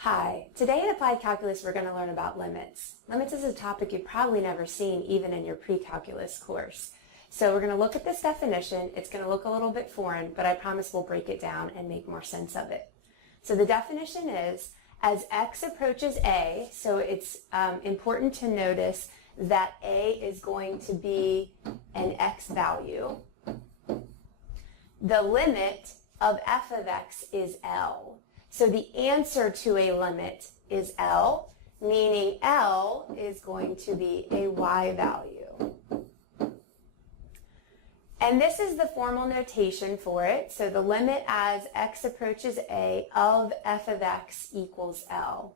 Hi, today in Applied Calculus we're going to learn about limits. Limits is a topic you've probably never seen even in your pre-calculus course. So we're going to look at this definition. It's going to look a little bit foreign, but I promise we'll break it down and make more sense of it. So the definition is, as x approaches a, so it's important to notice that a is going to be an x value. The limit of f of x is L. So the answer to a limit is L, meaning L is going to be a y value. And this is the formal notation for it. So the limit as x approaches a of f of x equals L.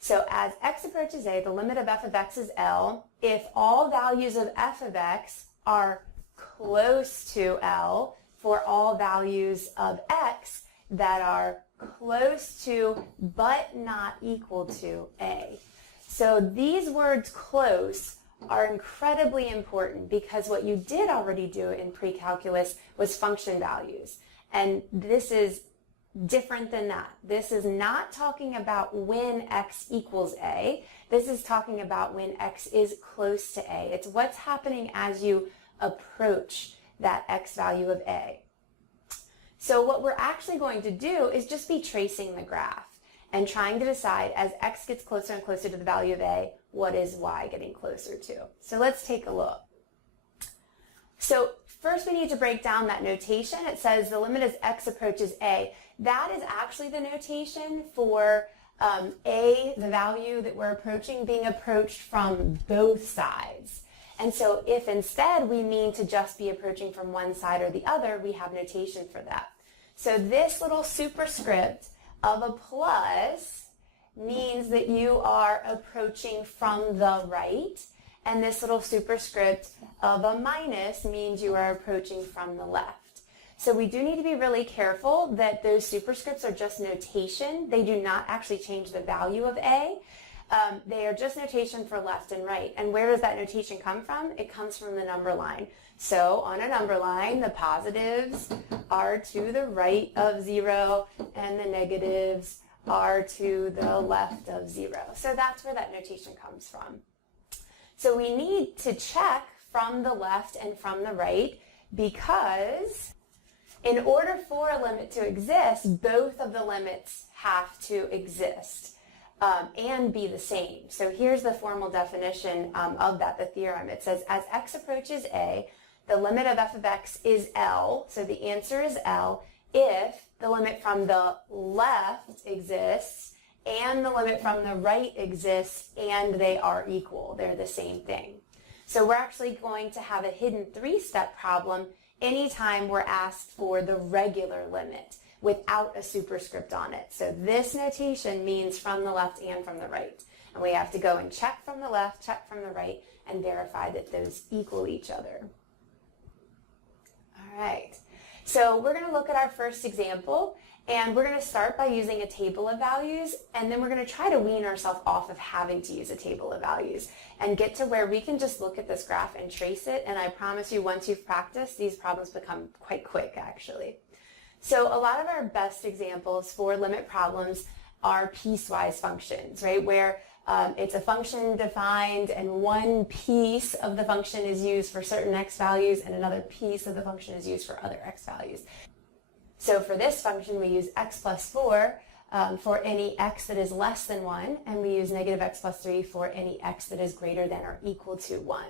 So as x approaches a, the limit of f of x is L. If all values of f of x are close to L for all values of x that are close to but not equal to a. So these words close are incredibly important because what you did already do in pre-calculus was function values. And this is different than that. This is not talking about when x equals a. This is talking about when x is close to a. It's what's happening as you approach that x value of a. So what we're actually going to do is just be tracing the graph and trying to decide as x gets closer and closer to the value of a, what is y getting closer to. So let's take a look. So first we need to break down that notation. It says the limit as x approaches a. That is actually the notation for a, the value that we're approaching, being approached from both sides. And so if instead we mean to just be approaching from one side or the other, we have notation for that. So this little superscript of a plus means that you are approaching from the right, and this little superscript of a minus means you are approaching from the left. So we do need to be really careful that those superscripts are just notation. They do not actually change the value of a. They are just notation for left and right. And where does that notation come from? It comes from the number line. So on a number line, the positives are to the right of 0 and the negatives are to the left of 0. So that's where that notation comes from. So we need to check from the left and from the right because in order for a limit to exist, both of the limits have to exist. And be the same. So here's the formal definition of that, the theorem. It says, as x approaches a, the limit of f of x is L, so the answer is L, if the limit from the left exists and the limit from the right exists and they are equal. They're the same thing. So we're actually going to have a hidden three-step problem anytime we're asked for the regular limit without a superscript on it. So this notation means from the left and from the right. And we have to go and check from the left, check from the right, and verify that those equal each other. All right. So we're going to look at our first example, and we're going to start by using a table of values, and then we're going to try to wean ourselves off of having to use a table of values and get to where we can just look at this graph and trace it. And I promise you, once you've practiced, these problems become quite quick, actually. So a lot of our best examples for limit problems are piecewise functions, right, where it's a function defined and one piece of the function is used for certain x values and another piece of the function is used for other x values. So for this function, we use x plus 4 for any x that is less than 1, and we use negative x plus 3 for any x that is greater than or equal to 1.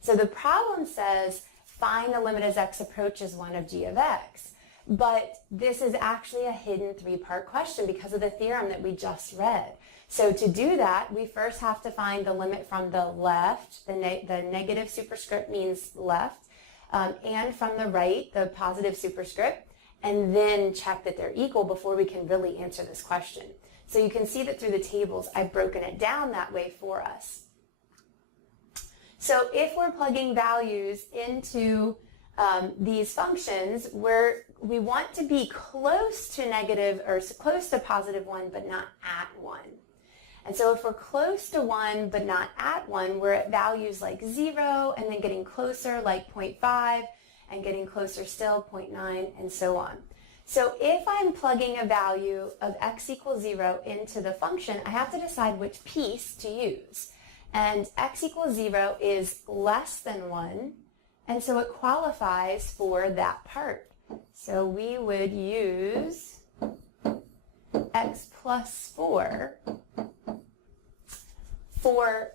So the problem says, find the limit as x approaches 1 of g of x. But this is actually a hidden three-part question because of the theorem that we just read. So to do that, we first have to find the limit from the left, the negative superscript means left, and from the right, the positive superscript, and then check that they're equal before we can really answer this question. So you can see that through the tables, I've broken it down that way for us. So if we're plugging values into these functions where we want to be close to negative or close to positive 1 but not at 1. And so if we're close to 1 but not at 1, we're at values like 0 and then getting closer like 0.5 and getting closer still 0.9 and so on. So if I'm plugging a value of x equals 0 into the function, I have to decide which piece to use. And x equals 0 is less than 1, and so it qualifies for that part. So we would use x plus 4 for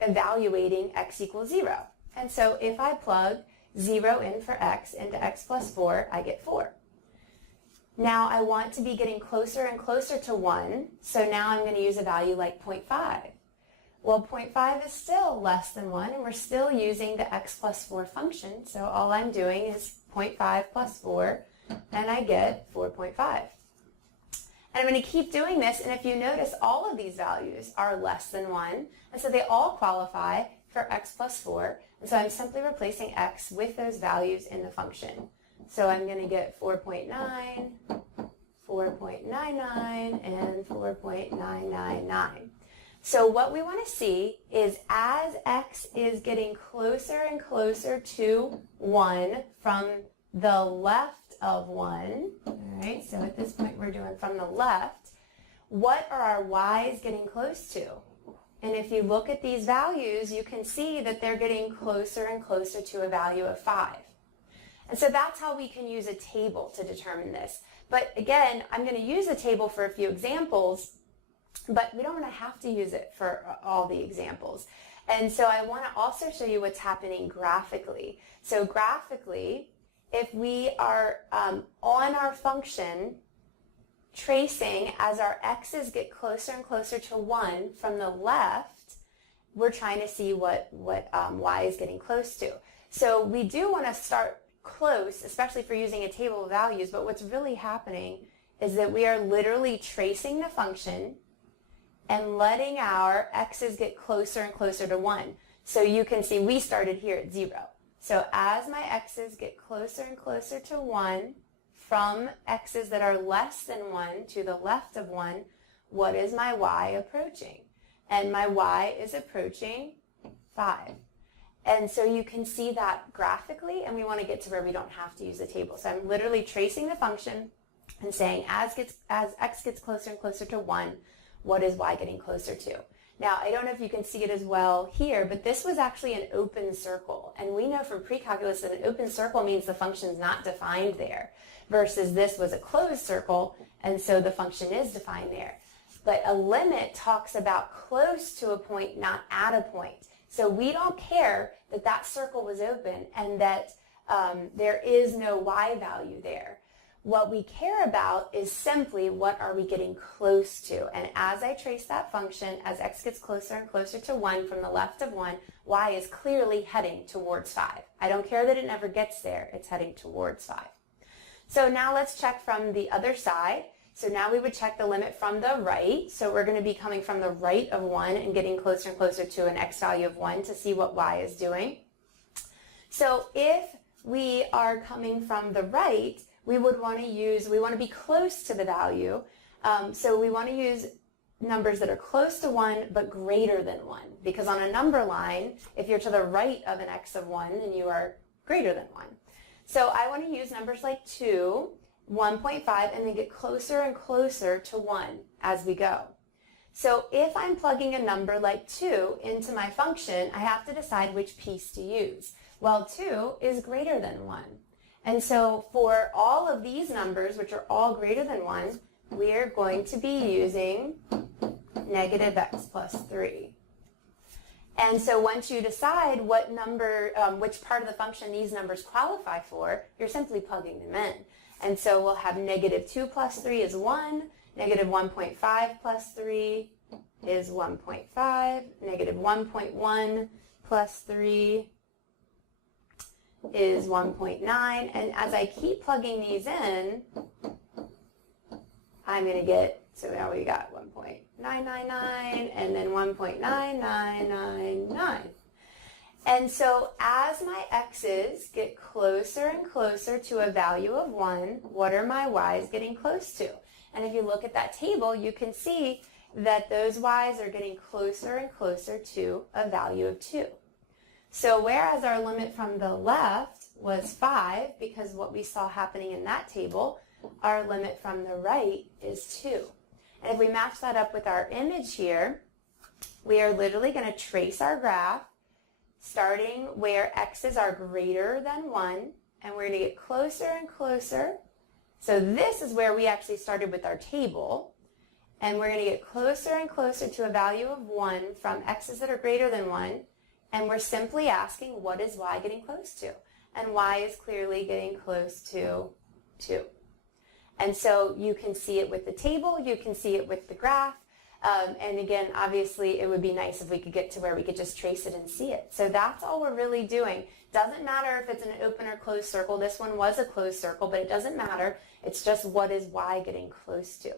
evaluating x equals 0. And so if I plug 0 in for x into x plus 4, I get 4. Now I want to be getting closer and closer to 1, so now I'm going to use a value like 0.5. Well, 0.5 is still less than 1, and we're still using the x plus 4 function, so all I'm doing is 0.5 plus 4, and I get 4.5. And I'm going to keep doing this, and if you notice, all of these values are less than 1, and so they all qualify for x plus 4, and so I'm simply replacing x with those values in the function. So I'm going to get 4.9, 4.99, and 4.999. So what we want to see is as x is getting closer and closer to 1 from the left of 1, all right, so at this point we're doing from the left, what are our y's getting close to? And if you look at these values, you can see that they're getting closer and closer to a value of 5. And so that's how we can use a table to determine this. But again, I'm going to use a table for a few examples, but we don't have to use it for all the examples. And so I want to also show you what's happening graphically. So graphically, if we are on our function, tracing as our x's get closer and closer to 1 from the left, we're trying to see what y is getting close to. So we do want to start close, especially for using a table of values, but what's really happening is that we are literally tracing the function and letting our x's get closer and closer to 1. So you can see we started here at 0. So as my x's get closer and closer to 1, from x's that are less than 1 to the left of 1, what is my y approaching? And my y is approaching 5. And so you can see that graphically, and we want to get to where we don't have to use the table. So I'm literally tracing the function and saying as x gets closer and closer to 1, what is y getting closer to? Now, I don't know if you can see it as well here, but this was actually an open circle. And we know from pre-calculus that an open circle means the function's not defined there, versus this was a closed circle, and so the function is defined there. But a limit talks about close to a point, not at a point. So we don't care that that circle was open and that there is no y value there. What we care about is simply what are we getting close to. And as I trace that function, as x gets closer and closer to 1 from the left of 1, y is clearly heading towards 5. I don't care that it never gets there, it's heading towards 5. So now let's check from the other side. So now we would check the limit from the right. So we're going to be coming from the right of 1 and getting closer and closer to an x value of 1 to see what y is doing. So if we are coming from the right, we want to be close to the value. So we want to use numbers that are close to 1 but greater than 1. Because on a number line, if you're to the right of an x of 1, then you are greater than 1. So I want to use numbers like 2, 1.5, and they get closer and closer to 1 as we go. So if I'm plugging a number like 2 into my function, I have to decide which piece to use. Well, 2 is greater than 1. And so for all of these numbers, which are all greater than 1, we are going to be using negative x plus 3. And so once you decide what number, which part of the function these numbers qualify for, you're simply plugging them in. And so we'll have negative 2 plus 3 is 1, negative 1.5 plus 3 is 1.5, negative 1.1 plus 3 is 1.9, and as I keep plugging these in, I'm going to get, so now we got 1.999 and then 1.9999. And so as my x's get closer and closer to a value of 1, what are my y's getting close to? And if you look at that table, you can see that those y's are getting closer and closer to a value of 2. So whereas our limit from the left was 5, because what we saw happening in that table our limit from the right is 2. And if we match that up with our image here, we are literally going to trace our graph starting where x's are greater than 1, and we're going to get closer and closer. So this is where we actually started with our table, and we're going to get closer and closer to a value of 1 from x's that are greater than 1, and we're simply asking, what is y getting close to? And y is clearly getting close to 2. And so you can see it with the table, you can see it with the graph, and again, obviously it would be nice if we could get to where we could just trace it and see it. So that's all we're really doing. Doesn't matter if it's an open or closed circle. This one was a closed circle, but it doesn't matter. It's just what is y getting close to.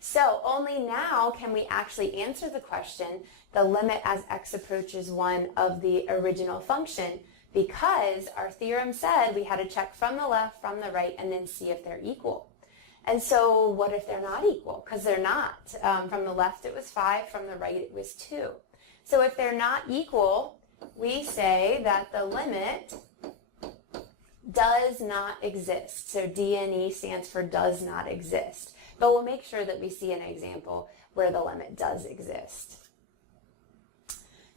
So only now can we actually answer the question, the limit as x approaches 1 of the original function, because our theorem said we had to check from the left, from the right, and then see if they're equal. And so what if they're not equal? Because they're not. From the left it was 5, from the right it was 2. So if they're not equal, we say that the limit does not exist. So DNE stands for does not exist. But we'll make sure that we see an example where the limit does exist.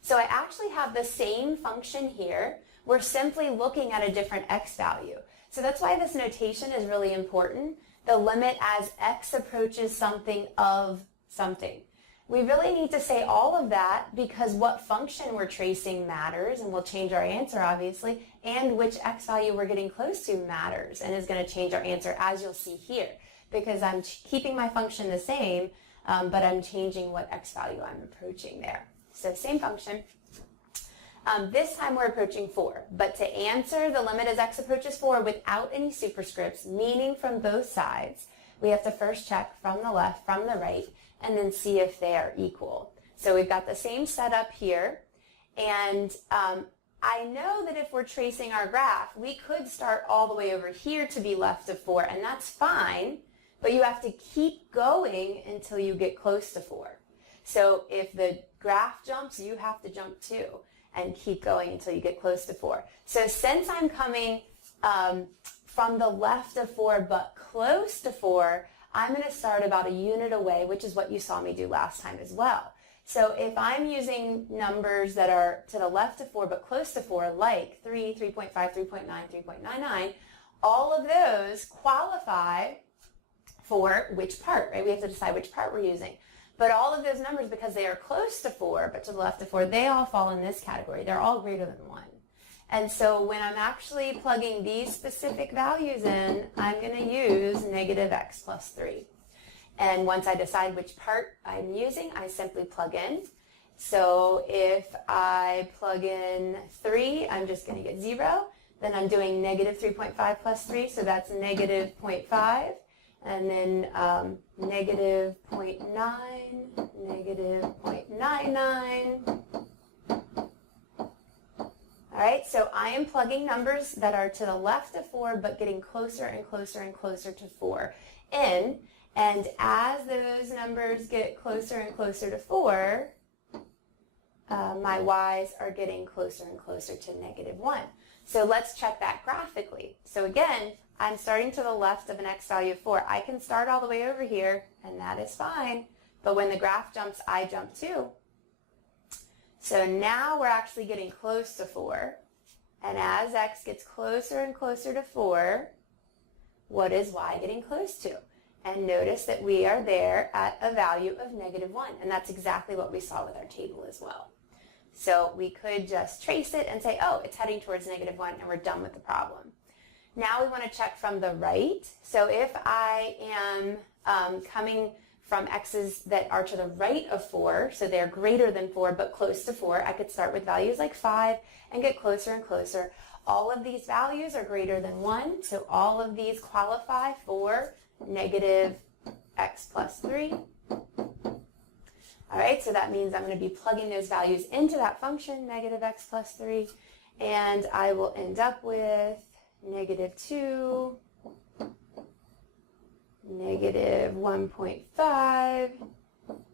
So I actually have the same function here. We're simply looking at a different x value. So that's why this notation is really important. The limit as x approaches something of something. We really need to say all of that because what function we're tracing matters, and we'll change our answer obviously, and which x value we're getting close to matters and is going to change our answer, as you'll see here, because I'm keeping my function the same, but I'm changing what x value I'm approaching there. So same function. This time we're approaching 4, but to answer the limit as x approaches 4 without any superscripts, meaning from both sides, we have to first check from the left, from the right, and then see if they are equal. So we've got the same setup here, and I know that if we're tracing our graph, we could start all the way over here to be left of 4, and that's fine, but you have to keep going until you get close to 4. So if the graph jumps, you have to jump too, and keep going until you get close to 4. So since I'm coming from the left of 4 but close to 4, I'm going to start about a unit away, which is what you saw me do last time as well. So if I'm using numbers that are to the left of 4 but close to 4, like 3, 3.5, 3.9, 3.99, all of those qualify for which part, right? We have to decide which part we're using. But all of those numbers, because they are close to 4, but to the left of 4, they all fall in this category. They're all greater than 1. And so when I'm actually plugging these specific values in, I'm going to use negative x plus 3. And once I decide which part I'm using, I simply plug in. So if I plug in 3, I'm just going to get 0. Then I'm doing negative 3.5 plus 3, so that's negative 0.5. And then negative 0.9, negative 0.99. All right, so I am plugging numbers that are to the left of 4 but getting closer and closer and closer to 4 in. And as those numbers get closer and closer to 4, my y's are getting closer and closer to negative 1. So let's check that graphically. So again, I'm starting to the left of an x value of 4. I can start all the way over here, and that is fine. But when the graph jumps, I jump too. So now we're actually getting close to 4. And as x gets closer and closer to 4, what is y getting close to? And notice that we are there at a value of negative 1. And that's exactly what we saw with our table as well. So we could just trace it and say, oh, it's heading towards negative 1, and we're done with the problem. Now we want to check from the right. So if I am coming from x's that are to the right of 4, so they're greater than 4 but close to 4, I could start with values like 5 and get closer and closer. All of these values are greater than 1, so all of these qualify for negative x plus 3. All right, so that means I'm going to be plugging those values into that function, negative x plus 3, and I will end up with negative 2, negative 1.5,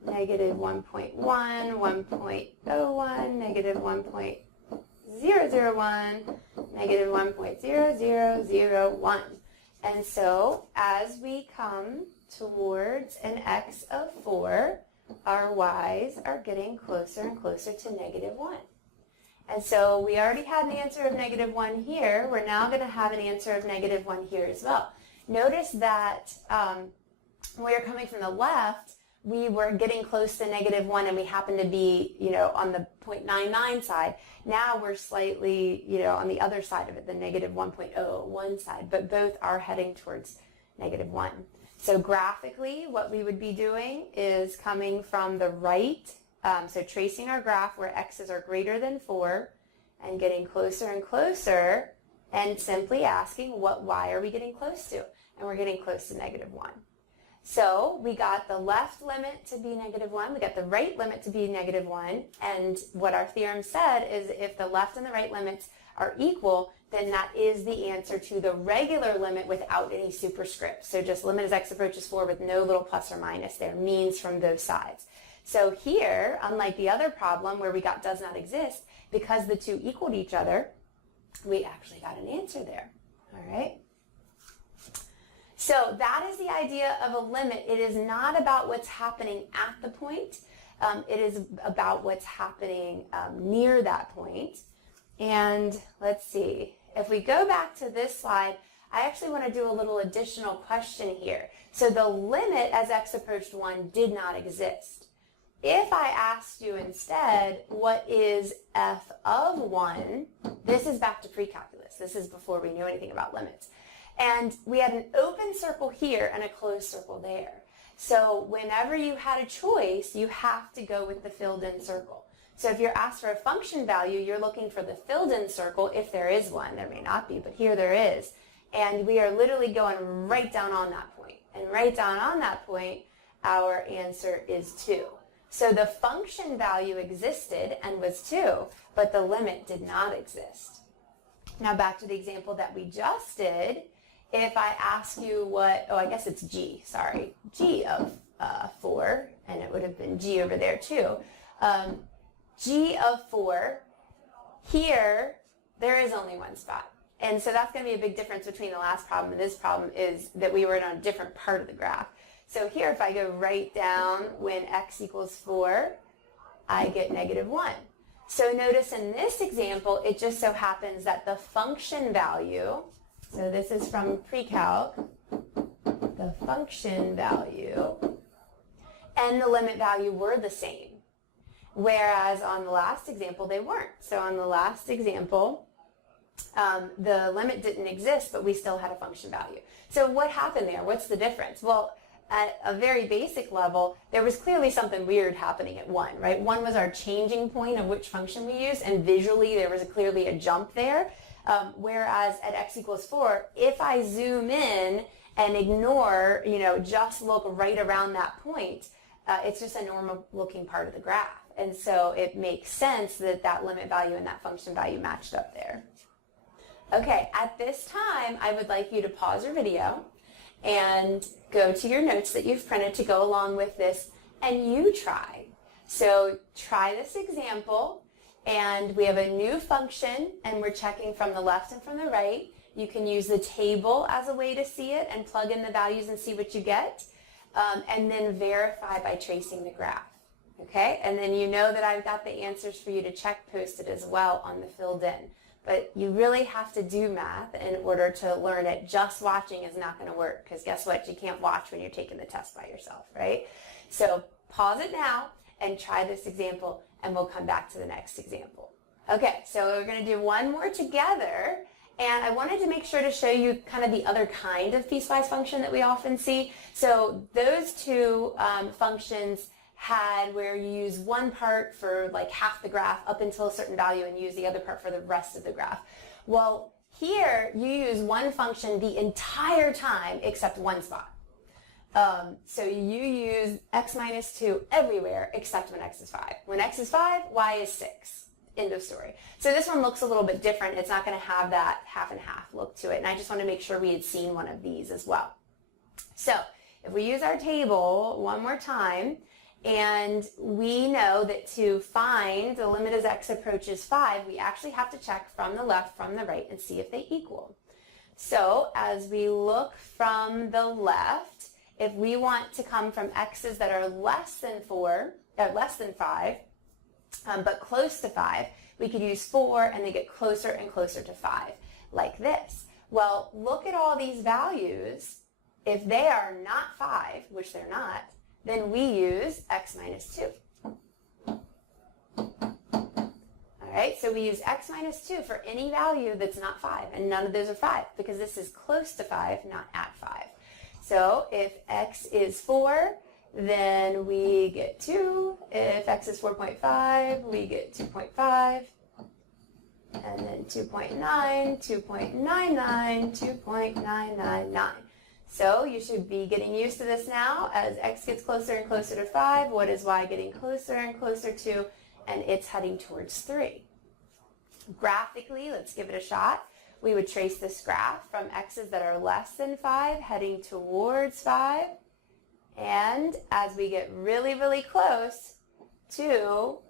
negative 1.1, 1.01, negative 1.001, negative 1.0001. And so as we come towards an x of 4, our y's are getting closer and closer to negative 1. And so we already had an answer of negative 1 here. We're now going to have an answer of negative 1 here as well. Notice that when we were coming from the left, we were getting close to negative 1 and we happened to be, on the 0.99 side. Now we're slightly, on the other side of it, the negative 1.01 side, but both are heading towards negative 1. So graphically, what we would be doing is coming from the right, so tracing our graph where x's are greater than 4 and getting closer and closer and simply asking what y are we getting close to? And we're getting close to negative 1. So we got the left limit to be negative 1, we got the right limit to be negative 1, and what our theorem said is if the left and the right limits are equal, then that is the answer to the regular limit without any superscript. So just limit as x approaches 4 with no little plus or minus there, means from both sides. So here, unlike the other problem where we got does not exist, because the two equaled each other, we actually got an answer there. All right? So that is the idea of a limit. It is not about what's happening at the point. It is about what's happening near that point. And let's see. If we go back to this slide, I actually want to do a little additional question here. So the limit as x approached 1 did not exist. If I asked you instead, what is f of 1? This is back to pre-calculus. This is before we knew anything about limits. And we had an open circle here and a closed circle there. So whenever you had a choice, you have to go with the filled in circle. So if you're asked for a function value, you're looking for the filled in circle if there is one. There may not be, but here there is. And we are literally going right down on that point. And right down on that point, our answer is 2. So the function value existed and was 2, but the limit did not exist. Now back to the example that we just did. If I ask you what, I guess it's g, sorry, g of 4, and it would have been g over there too. G of 4, here, there is only one spot. And so that's going to be a big difference between the last problem and this problem is that we were in a different part of the graph. So here, if I go right down when x equals 4, I get negative 1. So notice in this example, it just so happens that the function value, so this is from pre-calc, the function value and the limit value were the same. Whereas on the last example, they weren't. So on the last example, the limit didn't exist, but we still had a function value. So what happened there? What's the difference? Well, at a very basic level, there was clearly something weird happening at 1, right? 1 was our changing point of which function we use, and visually there was clearly a jump there. Whereas at x equals 4, if I zoom in and ignore, just look right around that point, it's just a normal looking part of the graph. And so it makes sense that that limit value and that function value matched up there. Okay, at this time, I would like you to pause your video and go to your notes that you've printed to go along with this, and you try. So try this example, and we have a new function, and we're checking from the left and from the right. You can use the table as a way to see it and plug in the values and see what you get, and then verify by tracing the graph. Okay, and then you know that I've got the answers for you to check posted as well on the filled in. But you really have to do math in order to learn it. Just watching is not going to work because guess what? You can't watch when you're taking the test by yourself, right? So pause it now and try this example, and we'll come back to the next example. Okay, so we're going to do one more together, and I wanted to make sure to show you kind of the other kind of piecewise function that we often see. So those two functions had where you use one part for like half the graph up until a certain value and use the other part for the rest of the graph. Well, here you use one function the entire time except one spot. So you use x minus 2 everywhere except when x is 5. When x is 5, y is 6. End of story. So this one looks a little bit different. It's not going to have that half and half look to it. And I just want to make sure we had seen one of these as well. So if we use our table one more time, and we know that to find the limit as x approaches 5, we actually have to check from the left, from the right, and see if they equal. So as we look from the left, if we want to come from x's that are less than 5, but close to 5, we could use 4 and they get closer and closer to 5, like this. Well, look at all these values. If they are not 5, which they're not, then we use x minus 2. All right, so we use x minus 2 for any value that's not 5, and none of those are 5 because this is close to 5, not at 5. So if x is 4, then we get 2. If x is 4.5, we get 2.5. And then 2.9, 2.99, 2.999. So you should be getting used to this now. As x gets closer and closer to 5, what is y getting closer and closer to? And it's heading towards 3. Graphically, let's give it a shot. We would trace this graph from x's that are less than 5 heading towards 5. And as we get really, really close to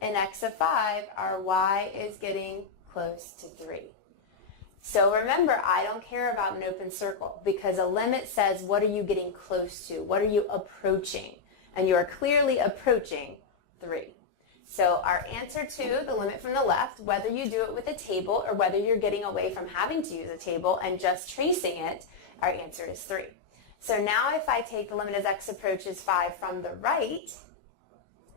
an x of 5, our y is getting close to 3. So remember, I don't care about an open circle because a limit says, what are you getting close to? What are you approaching? And you are clearly approaching 3. So our answer to the limit from the left, whether you do it with a table or whether you're getting away from having to use a table and just tracing it, our answer is 3. So now if I take the limit as x approaches 5 from the right,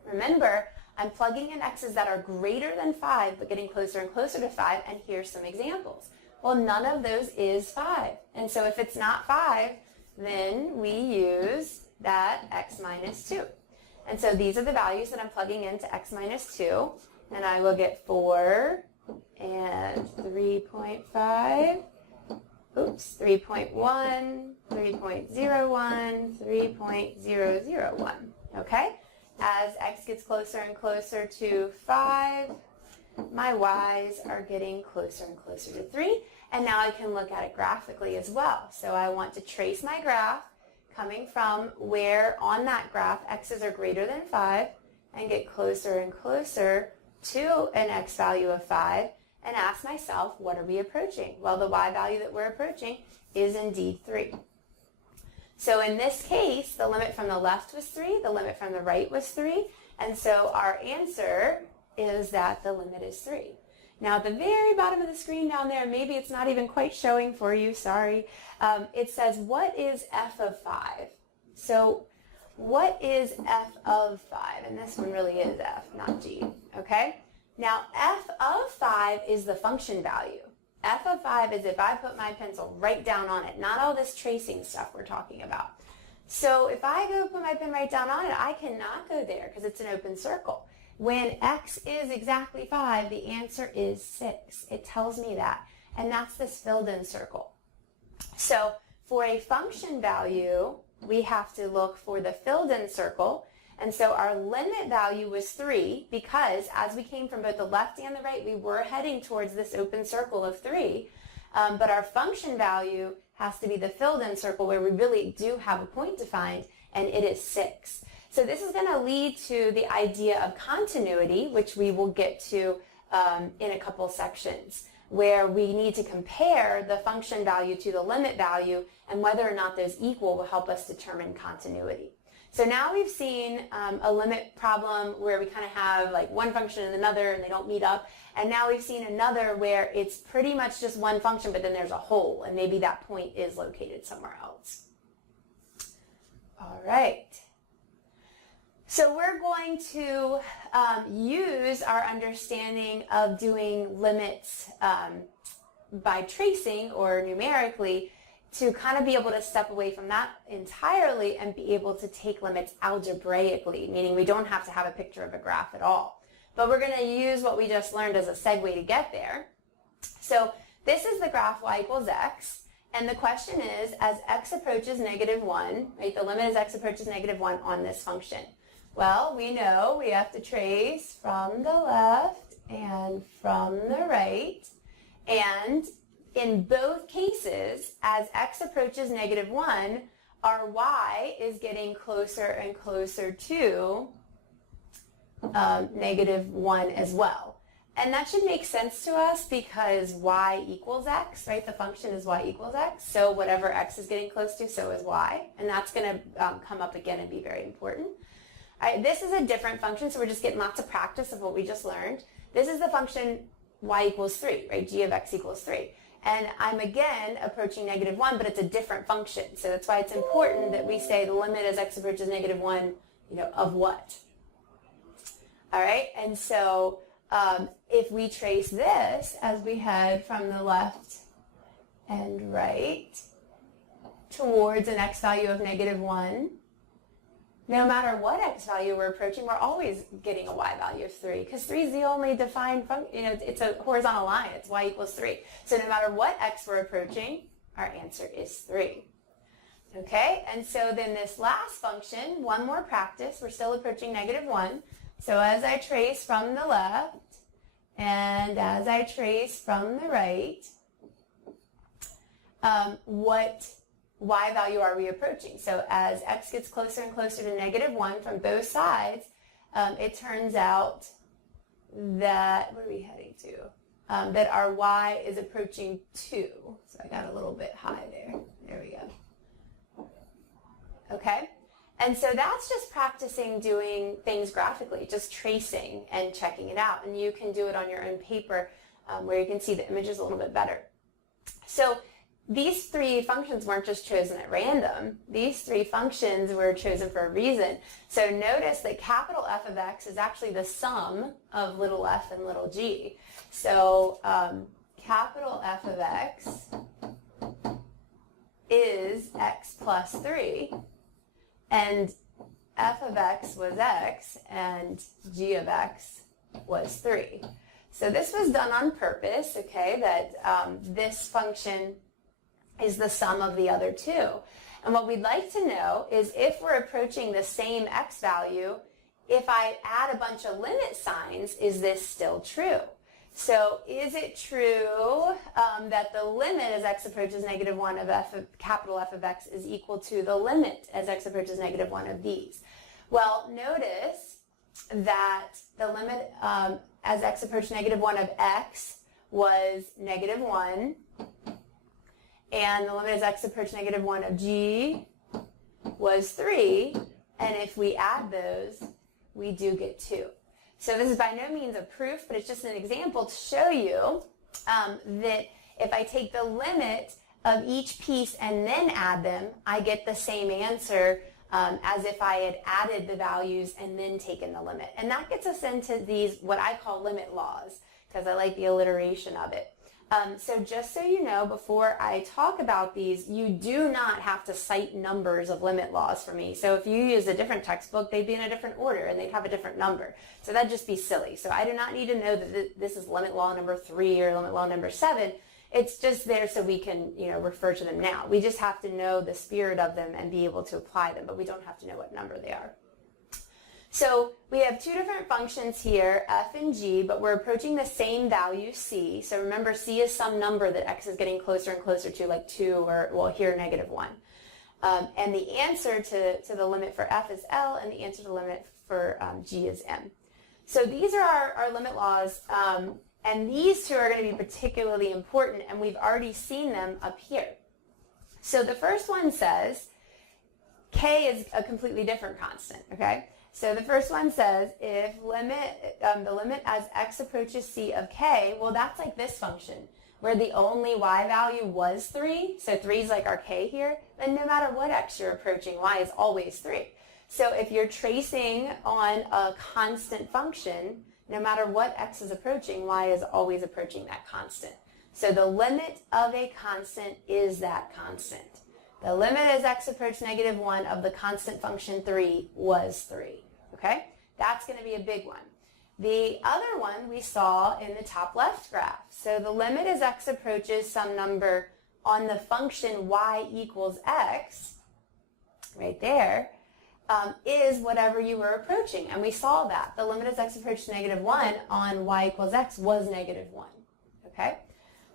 remember, I'm plugging in x's that are greater than 5 but getting closer and closer to 5, and here's some examples. Well, none of those is 5. And so if it's not 5, then we use that x minus 2. And so these are the values that I'm plugging into x minus 2. And I will get 4 and 3.5, 3.1, 3.01, 3.001. Okay? As x gets closer and closer to 5, my y's are getting closer and closer to 3. And now I can look at it graphically as well. So I want to trace my graph coming from where on that graph x's are greater than 5 and get closer and closer to an x value of 5 and ask myself, what are we approaching? Well, the y value that we're approaching is indeed 3. So in this case, the limit from the left was 3, the limit from the right was 3, and so our answer is that the limit is 3. Now at the very bottom of the screen down there, maybe it's not even quite showing for you, sorry, it says, what is f of 5? So what is f of 5? And this one really is f, not g, okay? Now f of 5 is the function value. F of 5 is if I put my pencil right down on it, not all this tracing stuff we're talking about. So if I go put my pen right down on it, I cannot go there because it's an open circle. When x is exactly 5, the answer is 6. It tells me that. And that's this filled in circle. So for a function value, we have to look for the filled in circle. And so our limit value was 3 because as we came from both the left and the right, we were heading towards this open circle of 3. But our function value has to be the filled in circle where we really do have a point to find, and it is 6. So this is going to lead to the idea of continuity, which we will get to in a couple sections, where we need to compare the function value to the limit value, and whether or not those equal will help us determine continuity. So now we've seen a limit problem where we kind of have like one function and another and they don't meet up. And now we've seen another where it's pretty much just one function, but then there's a hole and maybe that point is located somewhere else. All right. So we're going to use our understanding of doing limits by tracing or numerically to kind of be able to step away from that entirely and be able to take limits algebraically, meaning we don't have to have a picture of a graph at all. But we're going to use what we just learned as a segue to get there. So this is the graph y equals x, and the question is, as x approaches -1, right, the limit as x approaches -1 on this function. Well, we know we have to trace from the left and from the right, and in both cases, as x approaches -1, our y is getting closer and closer to -1 as well. And that should make sense to us because y equals x, right? The function is y equals x. So whatever x is getting close to, so is y. And that's going to come up again and be very important. All right, this is a different function, so we're just getting lots of practice of what we just learned. This is the function y equals 3, right? G of x equals 3. And I'm again approaching -1, but it's a different function. So that's why it's important that we say the limit as x approaches -1, of what? All right, and so if we trace this as we head from the left and right towards an x value of -1, no matter what x value we're approaching, we're always getting a y value of 3 because 3 is the only defined function. It's a horizontal line. It's y equals 3. So no matter what x we're approaching, our answer is 3. Okay, and so then this last function, one more practice, we're still approaching -1. So as I trace from the left and as I trace from the right, what y value are we approaching? So as x gets closer and closer to -1 from both sides, it turns out that, what are we heading to? That our y is approaching 2. So I got a little bit high there. There we go. Okay? And so that's just practicing doing things graphically, just tracing and checking it out. And you can do it on your own paper where you can see the images a little bit better. So these three functions weren't just chosen at random. These three functions were chosen for a reason. So notice that capital F of x is actually the sum of little f and little g. So capital F of x is x plus 3. And f of x was x, and g of x was 3. So this was done on purpose, okay, that this function is the sum of the other two. And what we'd like to know is if we're approaching the same x value, if I add a bunch of limit signs, is this still true? So is it true that the limit as x approaches -1 of capital F of x is equal to the limit as x approaches -1 of these? Well, notice that the limit as x approached -1 of x was -1, and the limit as x approached -1 of g was 3, and if we add those, we do get 2. So this is by no means a proof, but it's just an example to show you that if I take the limit of each piece and then add them, I get the same answer as if I had added the values and then taken the limit. And that gets us into these, what I call limit laws, because I like the alliteration of it. So just so you know, before I talk about these, you do not have to cite numbers of limit laws for me. So if you use a different textbook, they'd be in a different order and they'd have a different number. So that'd just be silly. So I do not need to know that this is limit law number 3 or limit law number 7. It's just there so we can, refer to them now. We just have to know the spirit of them and be able to apply them, but we don't have to know what number they are. So we have two different functions here, f and g, but we're approaching the same value, c. So remember, c is some number that x is getting closer and closer to, like 2 or, well, here, -1. And the answer to the limit for f is L, and the answer to the limit for g is M. So these are our limit laws, and these two are going to be particularly important, and we've already seen them up here. So the first one says k is a completely different constant, okay? So the first one says if the limit as x approaches c of k, well, that's like this function where the only y value was 3. So 3 is like our k here. Then no matter what x you're approaching, y is always 3. So if you're tracing on a constant function, no matter what x is approaching, y is always approaching that constant. So the limit of a constant is that constant. The limit as x approached -1 of the constant function 3 was 3. Okay? That's going to be a big one. The other one we saw in the top left graph. So the limit as x approaches some number on the function y equals x, right there, is whatever you were approaching. And we saw that. The limit as x approached -1 on y equals x was -1. Okay?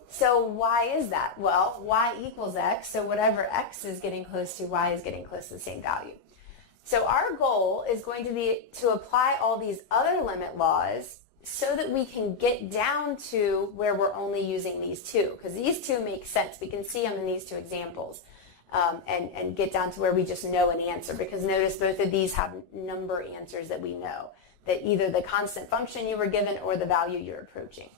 So why is that? Well, y equals x, so whatever x is getting close to, y is getting close to the same value. So our goal is going to be to apply all these other limit laws so that we can get down to where we're only using these two, because these two make sense. We can see them in these two examples, and get down to where we just know an answer, because notice both of these have number answers that we know, that either the constant function you were given or the value you're approaching.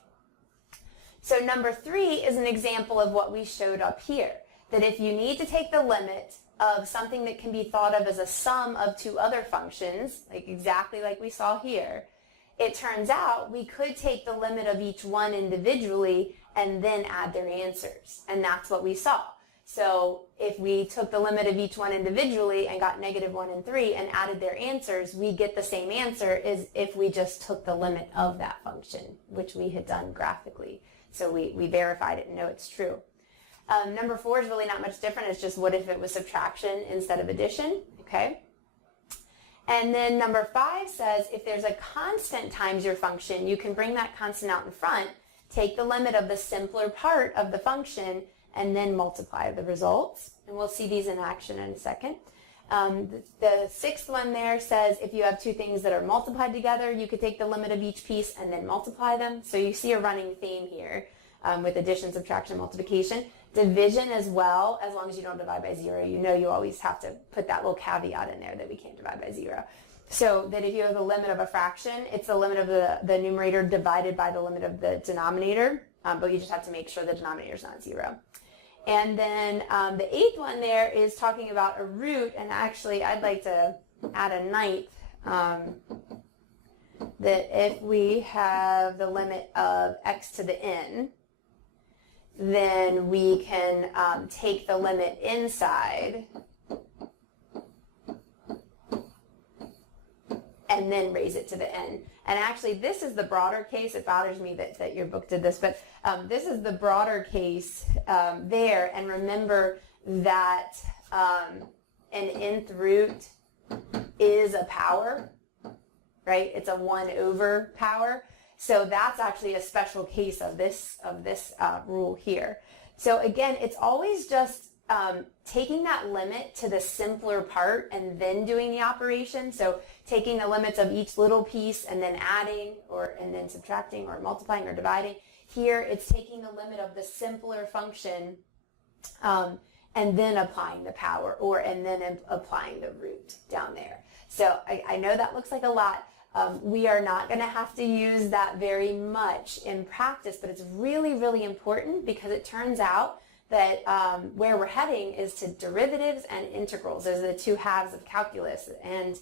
So number 3 is an example of what we showed up here, that if you need to take the limit of something that can be thought of as a sum of two other functions, like exactly like we saw here, it turns out we could take the limit of each one individually and then add their answers. And that's what we saw. So if we took the limit of each one individually and got -1 and 3 and added their answers, we get the same answer as if we just took the limit of that function, which we had done graphically. So we verified it and know it's true. Number 4 is really not much different. It's just what if it was subtraction instead of addition, okay? And then number 5 says if there's a constant times your function, you can bring that constant out in front, take the limit of the simpler part of the function, and then multiply the results. And we'll see these in action in a second. The 6th one there says if you have two things that are multiplied together, you could take the limit of each piece and then multiply them. So you see a running theme here with addition, subtraction, multiplication. Division as well, as long as you don't divide by 0. You know you always have to put that little caveat in there that we can't divide by 0. So that if you have the limit of a fraction, it's the limit of the numerator divided by the limit of the denominator, but you just have to make sure the denominator is not 0. And then the 8th one there is talking about a root, and actually I'd like to add a 9th, that if we have the limit of x to the n, then we can take the limit inside and then raise it to the n. And actually, this is the broader case. It bothers me that your book did this, but this is the broader case there. And remember that an nth root is a power, right? It's a 1 over power. So that's actually a special case of this rule here. So again, it's always just taking that limit to the simpler part and then doing the operation. So taking the limits of each little piece and then adding and then subtracting or multiplying or dividing. Here it's taking the limit of the simpler function and then applying the power and then applying the root down there. So I know that looks like a lot. We are not going to have to use that very much in practice, but it's really, really important because it turns out that where we're heading is to derivatives and integrals. Those are the two halves of calculus. And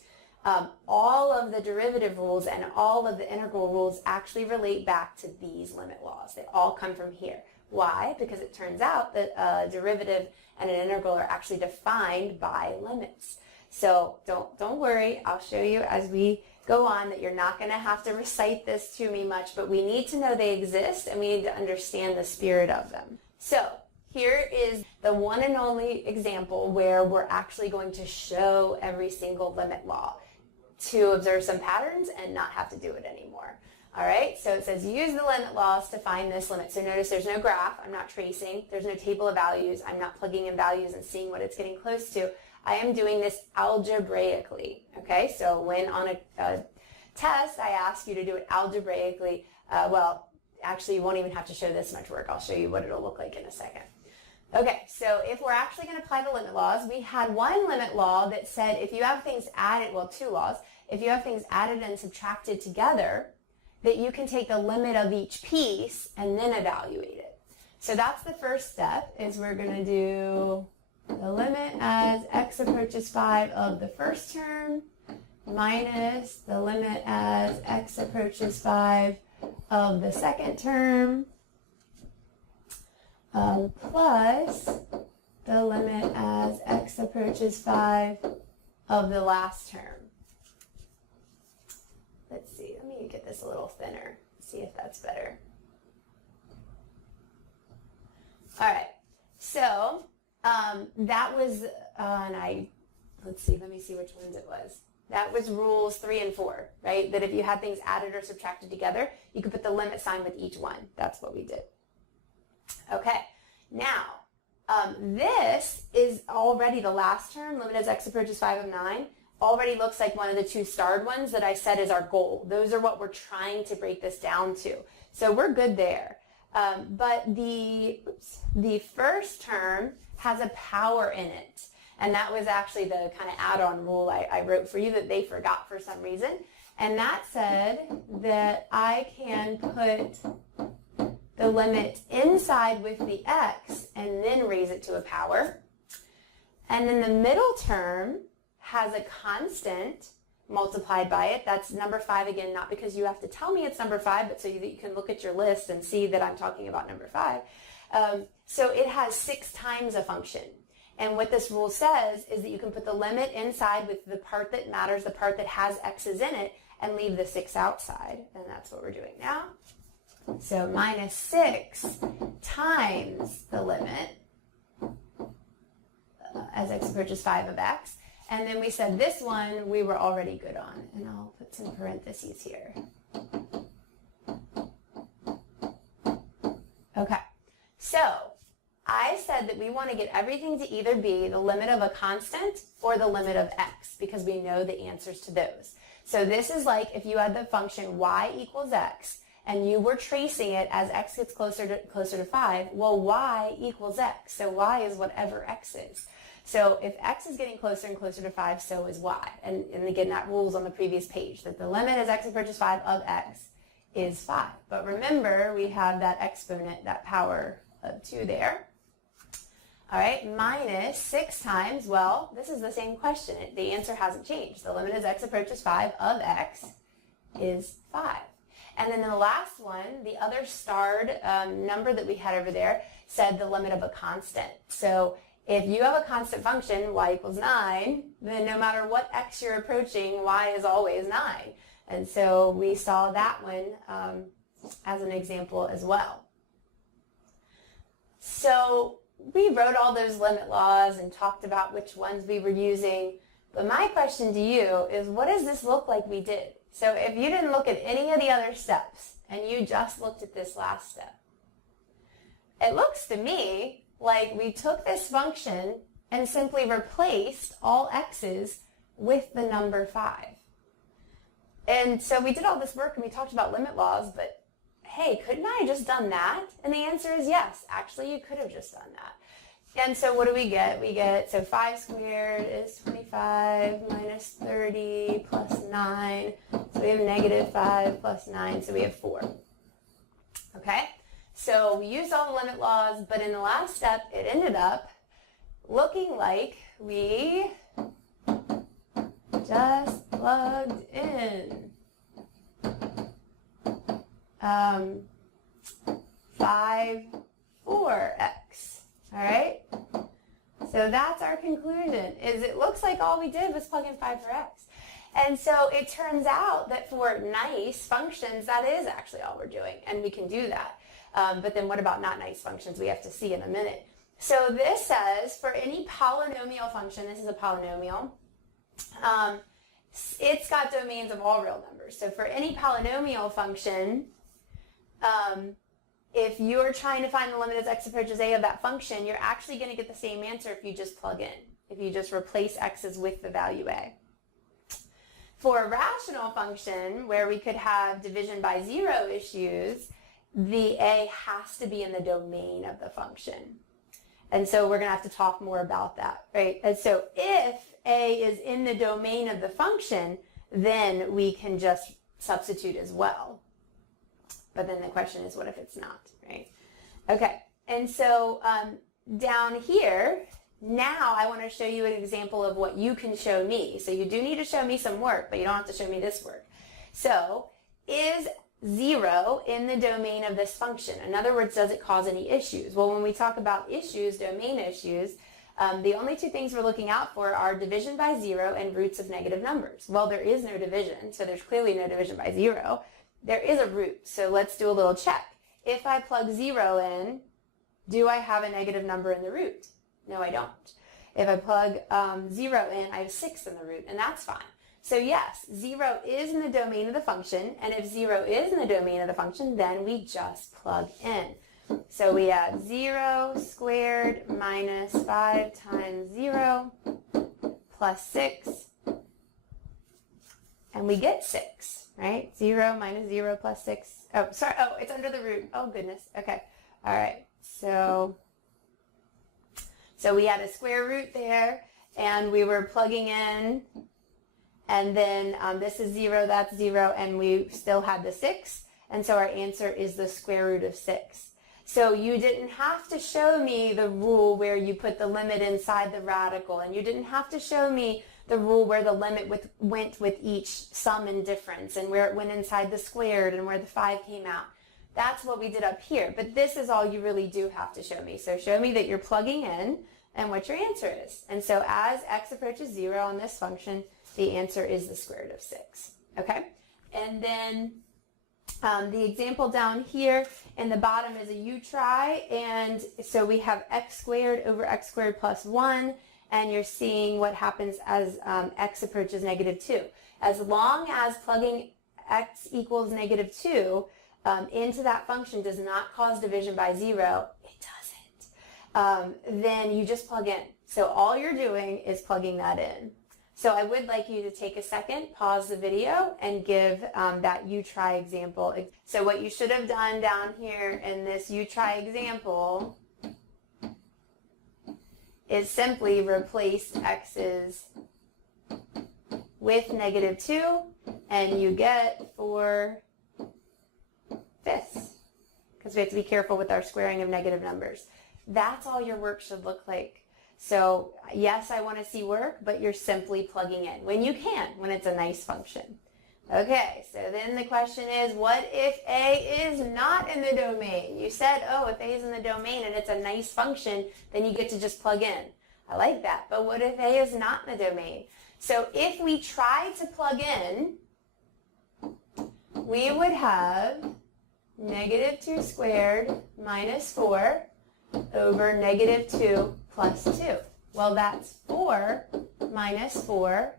all of the derivative rules and all of the integral rules actually relate back to these limit laws. They all come from here. Why? Because it turns out that a derivative and an integral are actually defined by limits. So don't worry. I'll show you as we go on that you're not going to have to recite this to me much, but we need to know they exist and we need to understand the spirit of them. So here is the one and only example where we're actually going to show every single limit law to observe some patterns and not have to do it anymore. All right, so it says use the limit laws to find this limit. So notice there's no graph. I'm not tracing. There's no table of values. I'm not plugging in values and seeing what it's getting close to. I am doing this algebraically, okay? So when on a test, I ask you to do it algebraically, well, actually, you won't even have to show this much work. I'll show you what it'll look like in a second. Okay, so if we're actually going to apply the limit laws, we had one limit law that said if you have things added, well, two laws, if you have things added and subtracted together, that you can take the limit of each piece and then evaluate it. So that's the first step, is we're going to do the limit as x approaches 5 of the first term minus the limit as x approaches 5 of the second term plus the limit as x approaches 5 of the last term. Let's see, let me get this a little thinner, see if that's better. All right, so that was, let's see, let me see which ones it was. That was rules 3 and 4, right? That if you had things added or subtracted together, you could put the limit sign with each one. That's what we did. Okay, now, this is already the last term, limit as x approaches 5 of 9. already looks like one of the two starred ones that I said is our goal. Those are what we're trying to break this down to. So we're good there. But the first term has a power in it. And that was actually the kind of add-on rule I wrote for you that they forgot for some reason. And that said that I can put the limit inside with the x and then raise it to a power. And then the middle term has a constant multiplied by it. That's number 5 again, not because you have to tell me it's number 5, but so that you can look at your list and see that I'm talking about number 5. So it has 6 times a function. And what this rule says is that you can put the limit inside with the part that matters, the part that has x's in it, and leave the 6 outside. And that's what we're doing now. So minus 6 times the limit as x approaches 5 of x. And then we said this one we were already good on. And I'll put some parentheses here. Okay. So I said that we want to get everything to either be the limit of a constant or the limit of x, because we know the answers to those. So this is like if you had the function y equals x, and you were tracing it as x gets closer to 5, well, y equals x. So y is whatever x is. So if x is getting closer and closer to 5, so is y. And again, that rule's on the previous page, that the limit as x approaches 5 of x is 5. But remember, we have that exponent, that power of 2 there. All right, minus 6 times, well, this is the same question. The answer hasn't changed. The limit as x approaches 5 of x is 5. And then the last one, the other starred number that we had over there, said the limit of a constant. So if you have a constant function, y equals 9, then no matter what x you're approaching, y is always 9. And so we saw that one as an example as well. So we wrote all those limit laws and talked about which ones we were using. But my question to you is, what does this look like we did? So if you didn't look at any of the other steps and you just looked at this last step, it looks to me like we took this function and simply replaced all x's with the number 5. And so we did all this work and we talked about limit laws, but hey, couldn't I have just done that? And the answer is yes. Actually, you could have just done that. And so what do we get? We get, so 5 squared is 25 minus 30 plus 9. So we have negative 5 plus 9, so we have 4. Okay? So we used all the limit laws, but in the last step, it ended up looking like we just plugged in 5, 4x. All right? So that's our conclusion, is it looks like all we did was plug in 5 for x. And so it turns out that for nice functions, that is actually all we're doing, and we can do that. But then what about not nice functions? We have to see in a minute. So this says for any polynomial function, this is a polynomial, it's got domains of all real numbers. So for any polynomial function, if you're trying to find the limit as x approaches a of that function, you're actually going to get the same answer if you just plug in, if you just replace x's with the value a. For a rational function, where we could have division by 0 issues, the a has to be in the domain of the function. And so we're going to have to talk more about that, right? And so if a is in the domain of the function, then we can just substitute as well. But then the question is, what if it's not, right? Okay, and so down here, now I want to show you an example of what you can show me. So you do need to show me some work, but you don't have to show me this work. So is 0 in the domain of this function? In other words, does it cause any issues? Well, when we talk about issues, domain issues, the only two things we're looking out for are division by 0 and roots of negative numbers. Well, there is no division, so there's clearly no division by 0. There is a root, so let's do a little check. If I plug 0 in, do I have a negative number in the root? No, I don't. If I plug 0 in, I have 6 in the root, and that's fine. So yes, 0 is in the domain of the function, and if 0 is in the domain of the function, then we just plug in. So we have 0 squared minus 5 times 0 plus 6 and we get 6, right? 0 minus 0 plus 6. Oh, sorry. Oh, it's under the root. Oh, goodness. Okay. All right. So we had a square root there, and we were plugging in, and then this is 0, that's 0, and we still had the 6, and so our answer is the square root of 6. So you didn't have to show me the rule where you put the limit inside the radical, and you didn't have to show me the rule where the limit went with each sum and difference, and where it went inside the squared, and where the 5 came out. That's what we did up here, but this is all you really do have to show me. So show me that you're plugging in and what your answer is. And so as x approaches 0 on this function, the answer is the square root of 6. Okay? And then the example down here in the bottom is a u-try, and so we have x squared over x squared plus 1, and you're seeing what happens as x approaches -2. As long as plugging x equals -2 into that function does not cause division by 0, it doesn't, then you just plug in. So all you're doing is plugging that in. So I would like you to take a second, pause the video, and give that u-try example. So what you should have done down here in this u-try example is simply replace x's with -2, and you get 4/5, because we have to be careful with our squaring of negative numbers. That's all your work should look like. So yes, I want to see work, but you're simply plugging in when you can, when it's a nice function. Okay, so then the question is, what if A is not in the domain? You said, oh, if A is in the domain and it's a nice function, then you get to just plug in. I like that, but what if A is not in the domain? So if we try to plug in, we would have -2 squared minus 4 over -2 plus 2. Well, that's 4 minus 4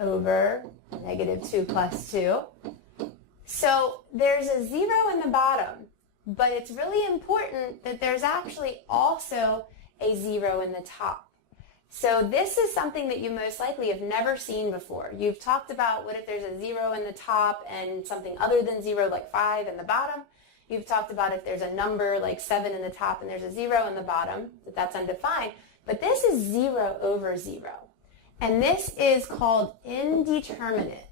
over -2 plus 2. So there's a 0 in the bottom, but it's really important that there's actually also a 0 in the top. So this is something that you most likely have never seen before. You've talked about what if there's a 0 in the top and something other than 0 like 5 in the bottom. You've talked about if there's a number like 7 in the top and there's a 0 in the bottom, that's undefined. But this is 0 over 0. And this is called indeterminate.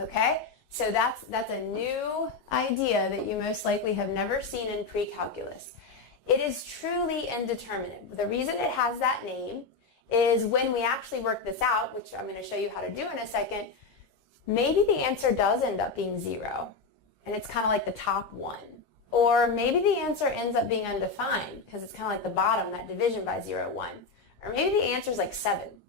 Okay? So that's a new idea that you most likely have never seen in pre-calculus. It is truly indeterminate. The reason it has that name is when we actually work this out, which I'm going to show you how to do in a second, maybe the answer does end up being 0, and it's kind of like the top one. Or maybe the answer ends up being undefined, because it's kind of like the bottom, that division by 0, 1. Or maybe the answer is like 7.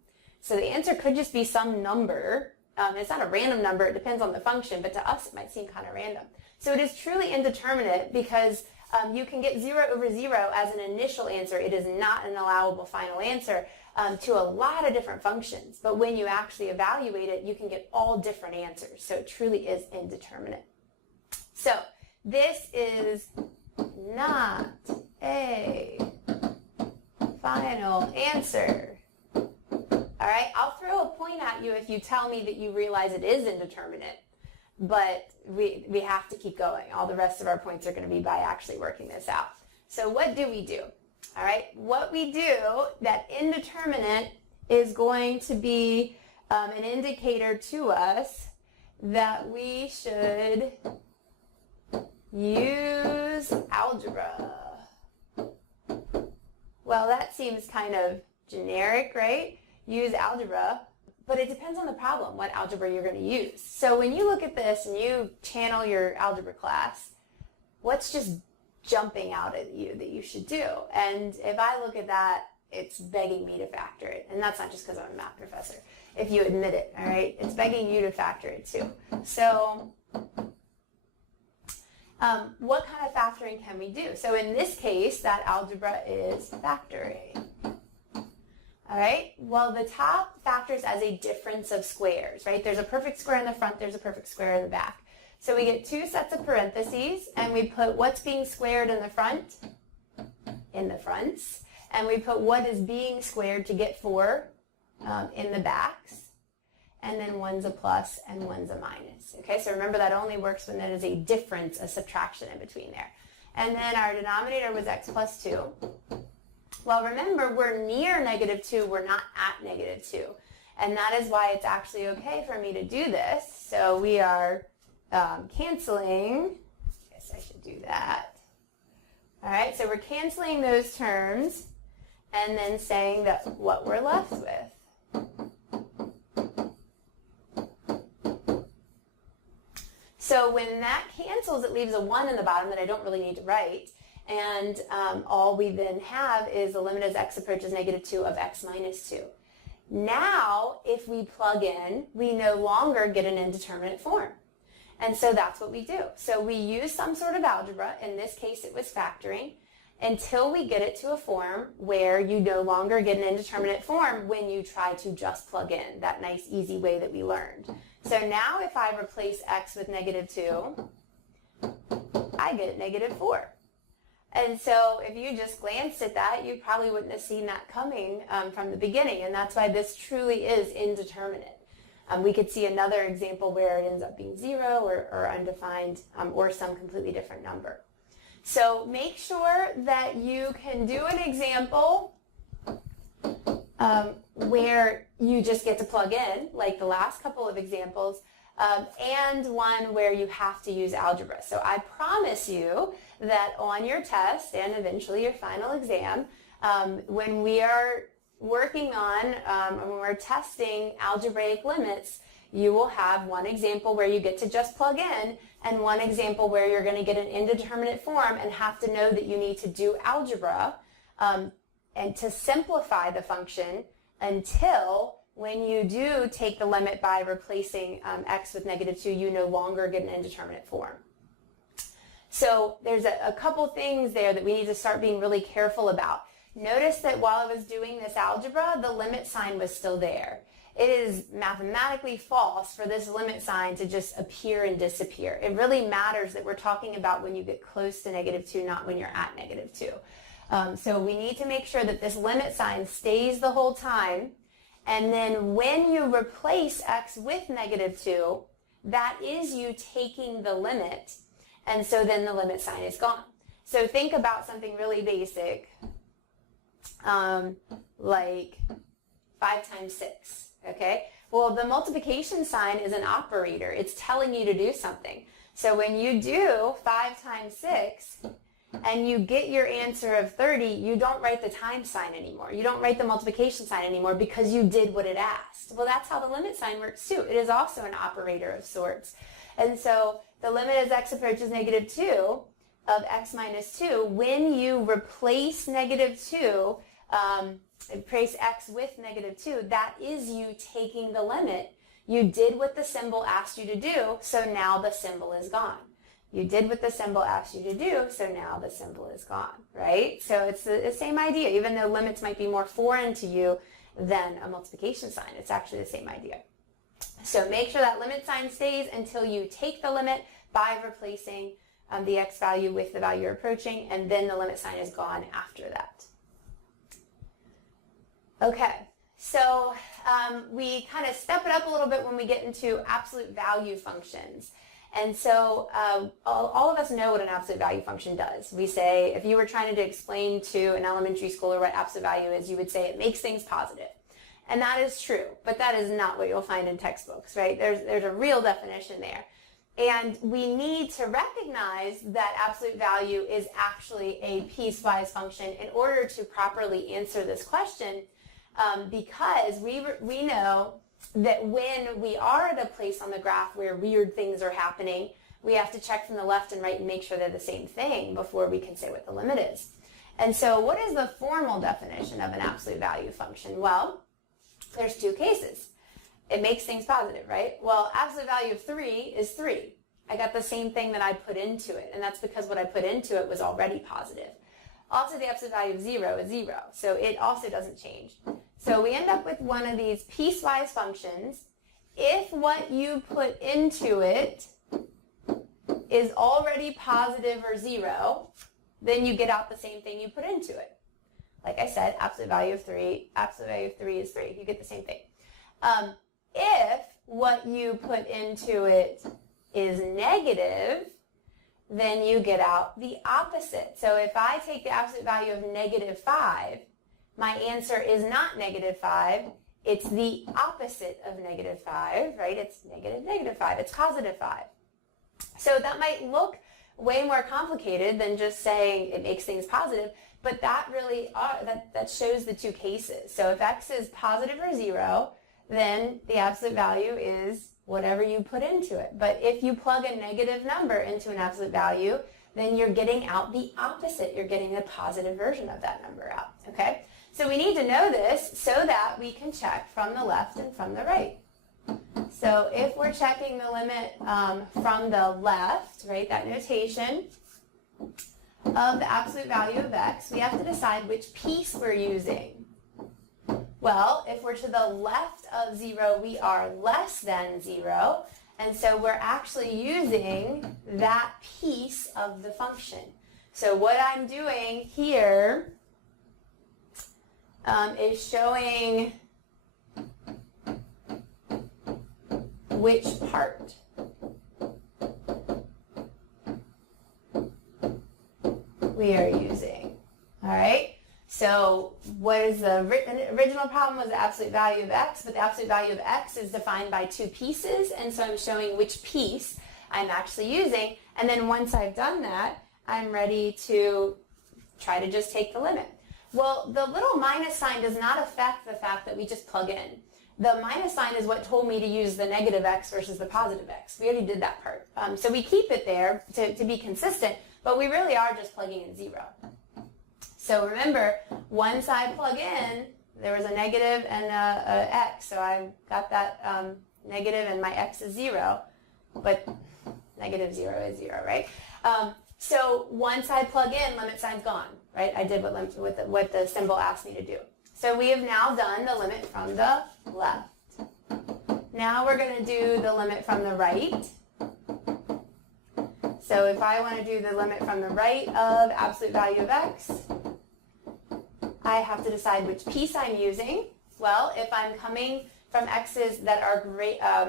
So the answer could just be some number. It's not a random number, it depends on the function, but to us it might seem kind of random. So it is truly indeterminate because you can get 0 over 0 as an initial answer. It is not an allowable final answer to a lot of different functions. But when you actually evaluate it, you can get all different answers. So it truly is indeterminate. So this is not a final answer. All right, I'll throw a point at you if you tell me that you realize it is indeterminate. But we have to keep going. All the rest of our points are going to be by actually working this out. So what do we do? All right, what we do, that indeterminate is going to be an indicator to us that we should use algebra. Well, that seems kind of generic, right? Use algebra. But it depends on the problem, what algebra you're going to use. So when you look at this and you channel your algebra class, what's just jumping out at you that you should do? And if I look at that, it's begging me to factor it. And that's not just because I'm a math professor. If you admit it, all right? It's begging you to factor it too. So what kind of factoring can we do? So in this case, that algebra is factoring. All right, well, the top factors as a difference of squares, right? There's a perfect square in the front, there's a perfect square in the back. So we get two sets of parentheses, and we put what's being squared in the front, in the fronts, and we put what is being squared to get 4 in the backs, and then one's a plus and one's a minus. Okay, so remember that only works when there is a difference, a subtraction in between there. And then our denominator was x plus 2. Well, remember, we're near negative 2, we're not at negative 2. And that is why it's actually okay for me to do this. So we are canceling. I guess I should do that. All right, so we're canceling those terms and then saying that what we're left with. So when that cancels, it leaves a 1 in the bottom that I don't really need to write. And all we then have is the limit as x approaches negative 2 of x minus 2. Now, if we plug in, we no longer get an indeterminate form. And so that's what we do. So we use some sort of algebra. In this case, it was factoring, until we get it to a form where you no longer get an indeterminate form when you try to just plug in, that nice, easy way that we learned. So now if I replace x with negative 2, I get negative 4. And so if you just glanced at that, you probably wouldn't have seen that coming from the beginning, and that's why this truly is indeterminate. We could see another example where it ends up being 0 or undefined or some completely different number. So make sure that you can do an example where you just get to plug in, like the last couple of examples, and one where you have to use algebra. So I promise you that on your test and eventually your final exam, when we are working on, when we're testing algebraic limits, you will have one example where you get to just plug in and one example where you're going to get an indeterminate form and have to know that you need to do algebra and to simplify the function until when you do take the limit by replacing x with negative 2, you no longer get an indeterminate form. So there's a couple things there that we need to start being really careful about. Notice that while I was doing this algebra, the limit sign was still there. It is mathematically false for this limit sign to just appear and disappear. It really matters that we're talking about when you get close to negative 2, not when you're at negative 2. So we need to make sure that this limit sign stays the whole time. And then when you replace x with negative 2, that is you taking the limit. And so then the limit sign is gone. So think about something really basic, like 5 times 6. Okay? Well, the multiplication sign is an operator. It's telling you to do something. So when you do 5 times 6 and you get your answer of 30, you don't write the times sign anymore. You don't write the multiplication sign anymore because you did what it asked. Well, that's how the limit sign works too. It is also an operator of sorts. And so the limit as x approaches negative 2 of x minus 2, when you replace negative 2, replace x with negative 2, that is you taking the limit. You did what the symbol asked you to do, so now the symbol is gone. You did what the symbol asked you to do, so now the symbol is gone, right? So it's the same idea, even though limits might be more foreign to you than a multiplication sign. It's actually the same idea. So make sure that limit sign stays until you take the limit by replacing the x value with the value you're approaching, and then the limit sign is gone after that. Okay, so we kind of step it up a little bit when we get into absolute value functions. And so all of us know what an absolute value function does. We say, if you were trying to explain to an elementary schooler what absolute value is, you would say it makes things positive. And that is true, but that is not what you'll find in textbooks, right? There's a real definition there. And we need to recognize that absolute value is actually a piecewise function in order to properly answer this question, because we know that when we are at a place on the graph where weird things are happening, we have to check from the left and right and make sure they're the same thing before we can say what the limit is. And so what is the formal definition of an absolute value function? Well, there's 2 cases. It makes things positive, right? Well, absolute value of 3 is 3. I got the same thing that I put into it, and that's because what I put into it was already positive. Also, the absolute value of 0 is 0, so it also doesn't change. So we end up with one of these piecewise functions. If what you put into it is already positive or 0, then you get out the same thing you put into it. like I said, absolute value of 3 is 3. You get the same thing. If what you put into it is negative, then you get out the opposite. So if I take the absolute value of negative 5, my answer is not negative 5. It's the opposite of negative 5, right? It's negative 5. It's positive 5. So that might look way more complicated than just saying it makes things positive, but that really that shows the two cases. So if x is positive or 0, then the absolute value is whatever you put into it. But if you plug a negative number into an absolute value, then you're getting out the opposite. You're getting the positive version of that number out, okay? So we need to know this so that we can check from the left and from the right. So if we're checking the limit from the left, right, that notation of the absolute value of x, we have to decide which piece we're using. Well, if we're to the left of 0, we are less than 0, and so we're actually using that piece of the function. So what I'm doing here is showing which part. We are using, all right? So what is the original problem was the absolute value of x, but the absolute value of x is defined by two pieces, and so I'm showing which piece I'm actually using, and then once I've done that, I'm ready to try to just take the limit. Well, the little minus sign does not affect the fact that we just plug in. The minus sign is what told me to use the negative x versus the positive x. We already did that part. So we keep it there to be consistent, but we really are just plugging in 0. So remember, once I plug in, there was a negative and a x, so I got that negative and my x is 0, but negative 0 is 0, right? So once I plug in, limit sign's gone, right? I did what the symbol asked me to do. So we have now done the limit from the left. Now we're going to do the limit from the right. So if I want to do the limit from the right of absolute value of x, I have to decide which piece I'm using. Well, if I'm coming from x's that are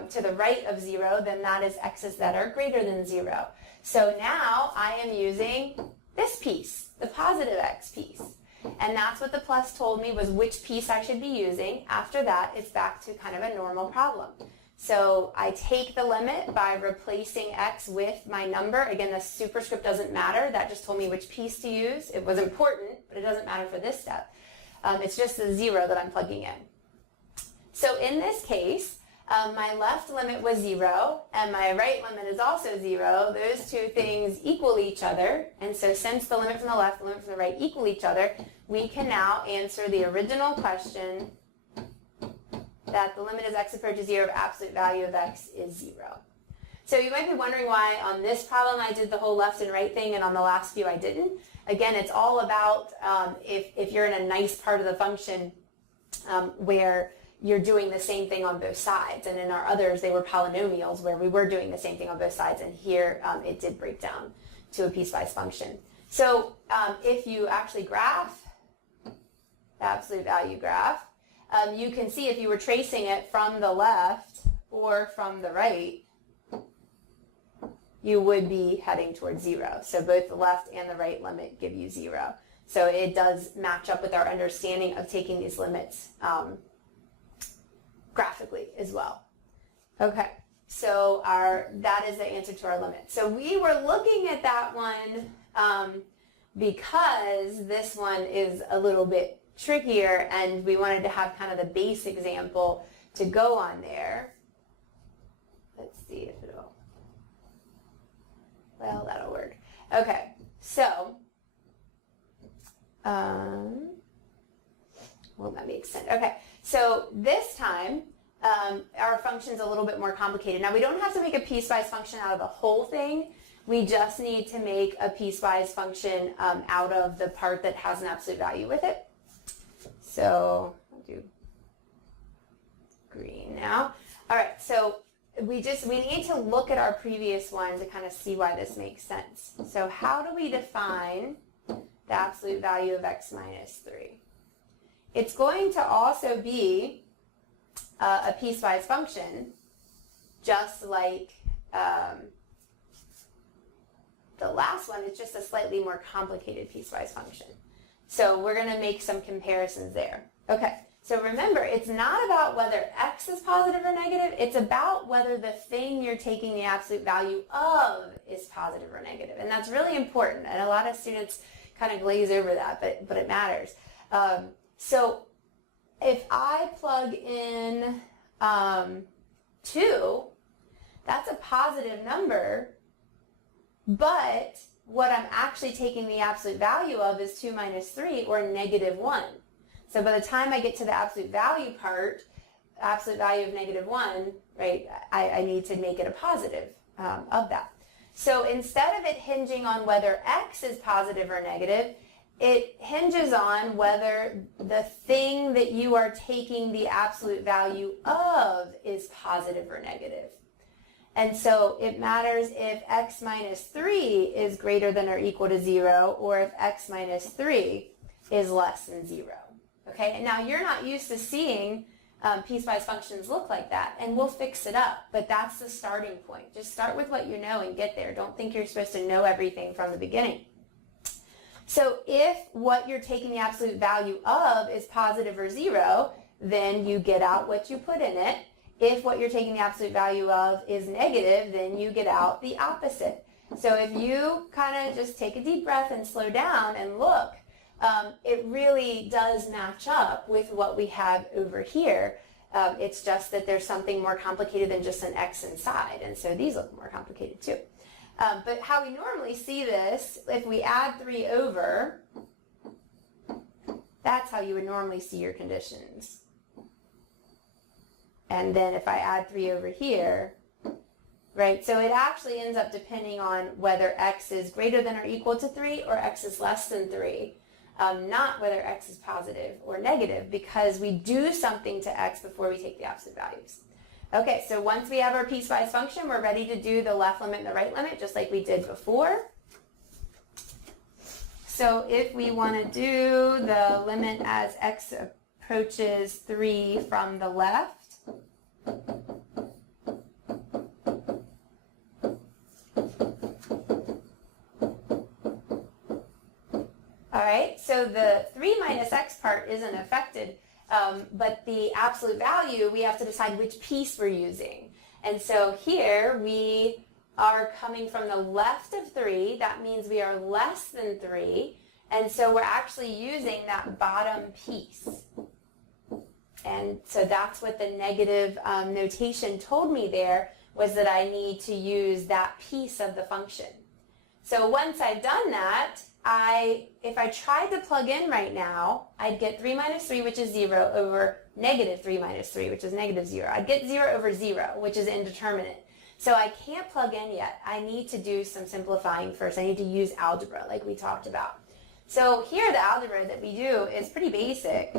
to the right of 0, then that is x's that are greater than 0. So now I am using this piece, the positive x piece. And that's what the plus told me was which piece I should be using. After that, it's back to kind of a normal problem. So I take the limit by replacing x with my number. Again, the superscript doesn't matter. That just told me which piece to use. It was important, but it doesn't matter for this step. It's just the 0 that I'm plugging in. So in this case, my left limit was 0, and my right limit is also 0. Those two things equal each other. And so since the limit from the left and the limit from the right equal each other, we can now answer the original question that the limit as x approaches 0 of absolute value of x is 0. So you might be wondering why on this problem I did the whole left and right thing and on the last few I didn't. Again, it's all about if you're in a nice part of the function where you're doing the same thing on both sides. And in our others, they were polynomials where we were doing the same thing on both sides. And here it did break down to a piecewise function. So if you actually graph the absolute value graph, you can see if you were tracing it from the left or from the right, you would be heading towards 0. So both the left and the right limit give you 0. So it does match up with our understanding of taking these limits graphically as well. Okay, so that is the answer to our limit. So we were looking at that one because this one is a little bit trickier and we wanted to have kind of the base example to go on there. Let's see if it'll, well, that'll work. Okay, so, well, that makes sense. Okay, so this time, our function's a little bit more complicated. Now, we don't have to make a piecewise function out of the whole thing. We just need to make a piecewise function out of the part that has an absolute value with it. So I'll do green now. All right, so we need to look at our previous one to kind of see why this makes sense. So how do we define the absolute value of x minus 3. It's going to also be a piecewise function, just like the last one. It's just a slightly more complicated piecewise function. So we're going to make some comparisons there. Okay, so remember, it's not about whether x is positive or negative. It's about whether the thing you're taking the absolute value of is positive or negative. And that's really important. And a lot of students kind of glaze over that, but it matters. So if I plug in 2, that's a positive number, but what I'm actually taking the absolute value of is 2 minus 3, or negative 1. So by the time I get to the absolute value part, absolute value of negative 1, right, I need to make it a positive of that. So instead of it hinging on whether x is positive or negative, it hinges on whether the thing that you are taking the absolute value of is positive or negative. And so it matters if x minus 3 is greater than or equal to 0, or if x minus 3 is less than 0. Okay, and now you're not used to seeing piecewise functions look like that, and we'll fix it up, but that's the starting point. Just start with what you know and get there. Don't think you're supposed to know everything from the beginning. So if what you're taking the absolute value of is positive or 0, then you get out what you put in it. If what you're taking the absolute value of is negative, then you get out the opposite. So if you kind of just take a deep breath and slow down and look, it really does match up with what we have over here. It's just that there's something more complicated than just an x inside, and so these look more complicated too. But how we normally see this, if we add 3 over, that's how you would normally see your conditions. And then if I add 3 over here, right, so it actually ends up depending on whether x is greater than or equal to 3 or x is less than 3, not whether x is positive or negative, because we do something to x before we take the absolute values. Okay, so once we have our piecewise function, we're ready to do the left limit and the right limit, just like we did before. So if we want to do the limit as x approaches 3 from the left, all right, so the 3 minus x part isn't affected, but the absolute value, we have to decide which piece we're using. And so here we are coming from the left of 3. That means we are less than 3. And so we're actually using that bottom piece. And so that's what the negative notation told me there, was that I need to use that piece of the function. So once I've done that, if I tried to plug in right now, I'd get 3 minus 3, which is 0, over negative 3 minus 3, which is negative 0. I'd get 0 over 0, which is indeterminate. So I can't plug in yet. I need to do some simplifying first. I need to use algebra like we talked about. So here the algebra that we do is pretty basic.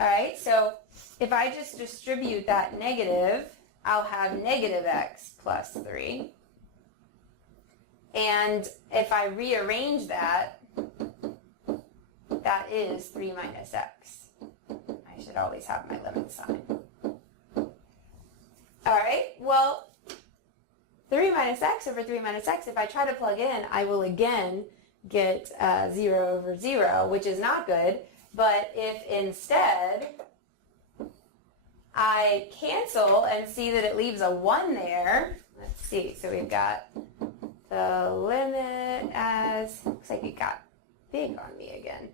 All right, so if I just distribute that negative, I'll have negative x plus 3. And if I rearrange that, that is 3 minus x. I should always have my limit sign. All right, well, 3 minus x over 3 minus x, if I try to plug in, I will again get 0 over 0, which is not good. But if instead I cancel and see that it leaves a 1 there, let's see, so we've got the limit as, looks like it got big on me again.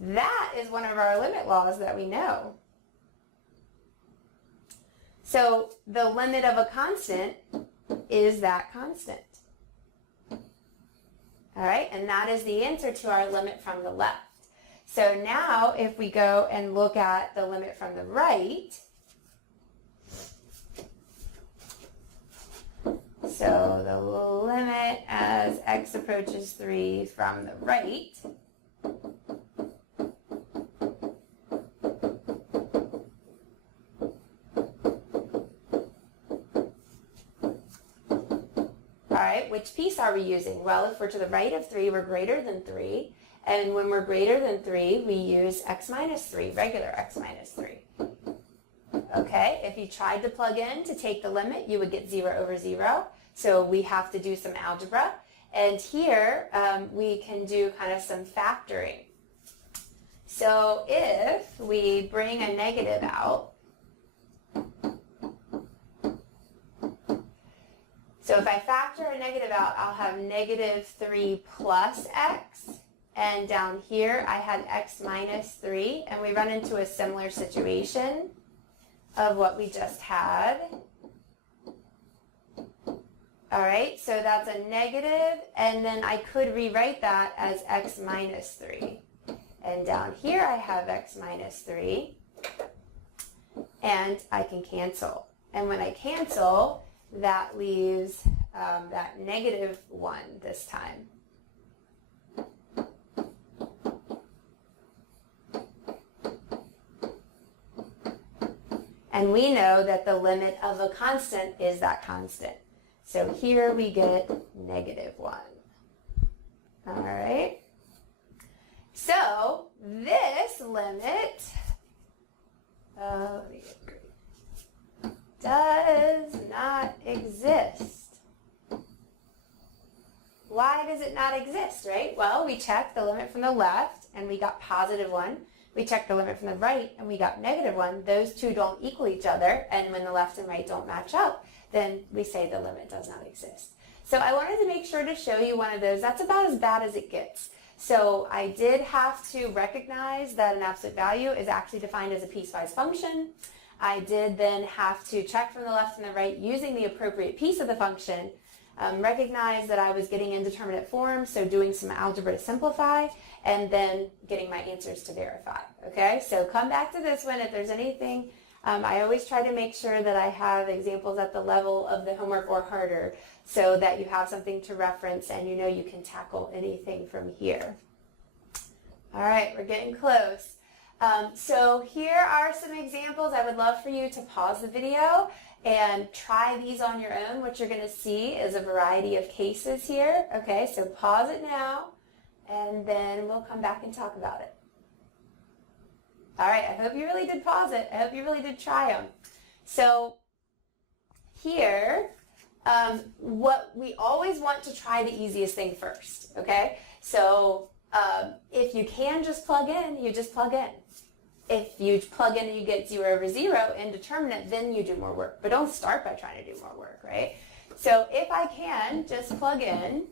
That is one of our limit laws that we know. So the limit of a constant is that constant. All right, and that is the answer to our limit from the left. So now if we go and look at the limit from the right, so the limit as x approaches 3 from the right, all All right, which piece are we using? Well, if we're to the right of 3, we're greater than 3. And when we're greater than 3, we use x minus 3, regular x minus 3. Okay, if you tried to plug in to take the limit, you would get 0 over 0. So we have to do some algebra. And here we can do kind of some factoring. So if we bring a negative out, so if I factor a negative out, I'll have negative 3 plus x. And down here, I had x minus 3. And we run into a similar situation of what we just had. All right, so that's a negative, and then I could rewrite that as x minus 3. And down here I have x minus 3, and I can cancel. And when I cancel, that leaves that negative 1 this time. And we know that the limit of a constant is that constant. So here we get negative 1. All right. So this limit does not exist. Why does it not exist, right? Well, we checked the limit from the left and we got positive 1. We checked the limit from the right and we got negative 1. Those two don't equal each other, and when the left and right don't match up, then we say the limit does not exist. So I wanted to make sure to show you one of those. That's about as bad as it gets. So I did have to recognize that an absolute value is actually defined as a piecewise function. I did then have to check from the left and the right using the appropriate piece of the function, recognize that I was getting indeterminate form, so doing some algebra to simplify, and then getting my answers to verify. Okay, so come back to this one if there's anything. I always try to make sure that I have examples at the level of the homework or harder so that you have something to reference and you know you can tackle anything from here. All right, we're getting close. So here are some examples. I would love for you to pause the video and try these on your own. What you're going to see is a variety of cases here. Okay, so pause it now and then we'll come back and talk about it. All right, I hope you really did pause it. I hope you really did try them. So here, what we always want to try the easiest thing first, okay? So if you can just plug in, you just plug in. If you plug in and you get 0 over 0, indeterminate, then you do more work. But don't start by trying to do more work, right? So if I can just plug in,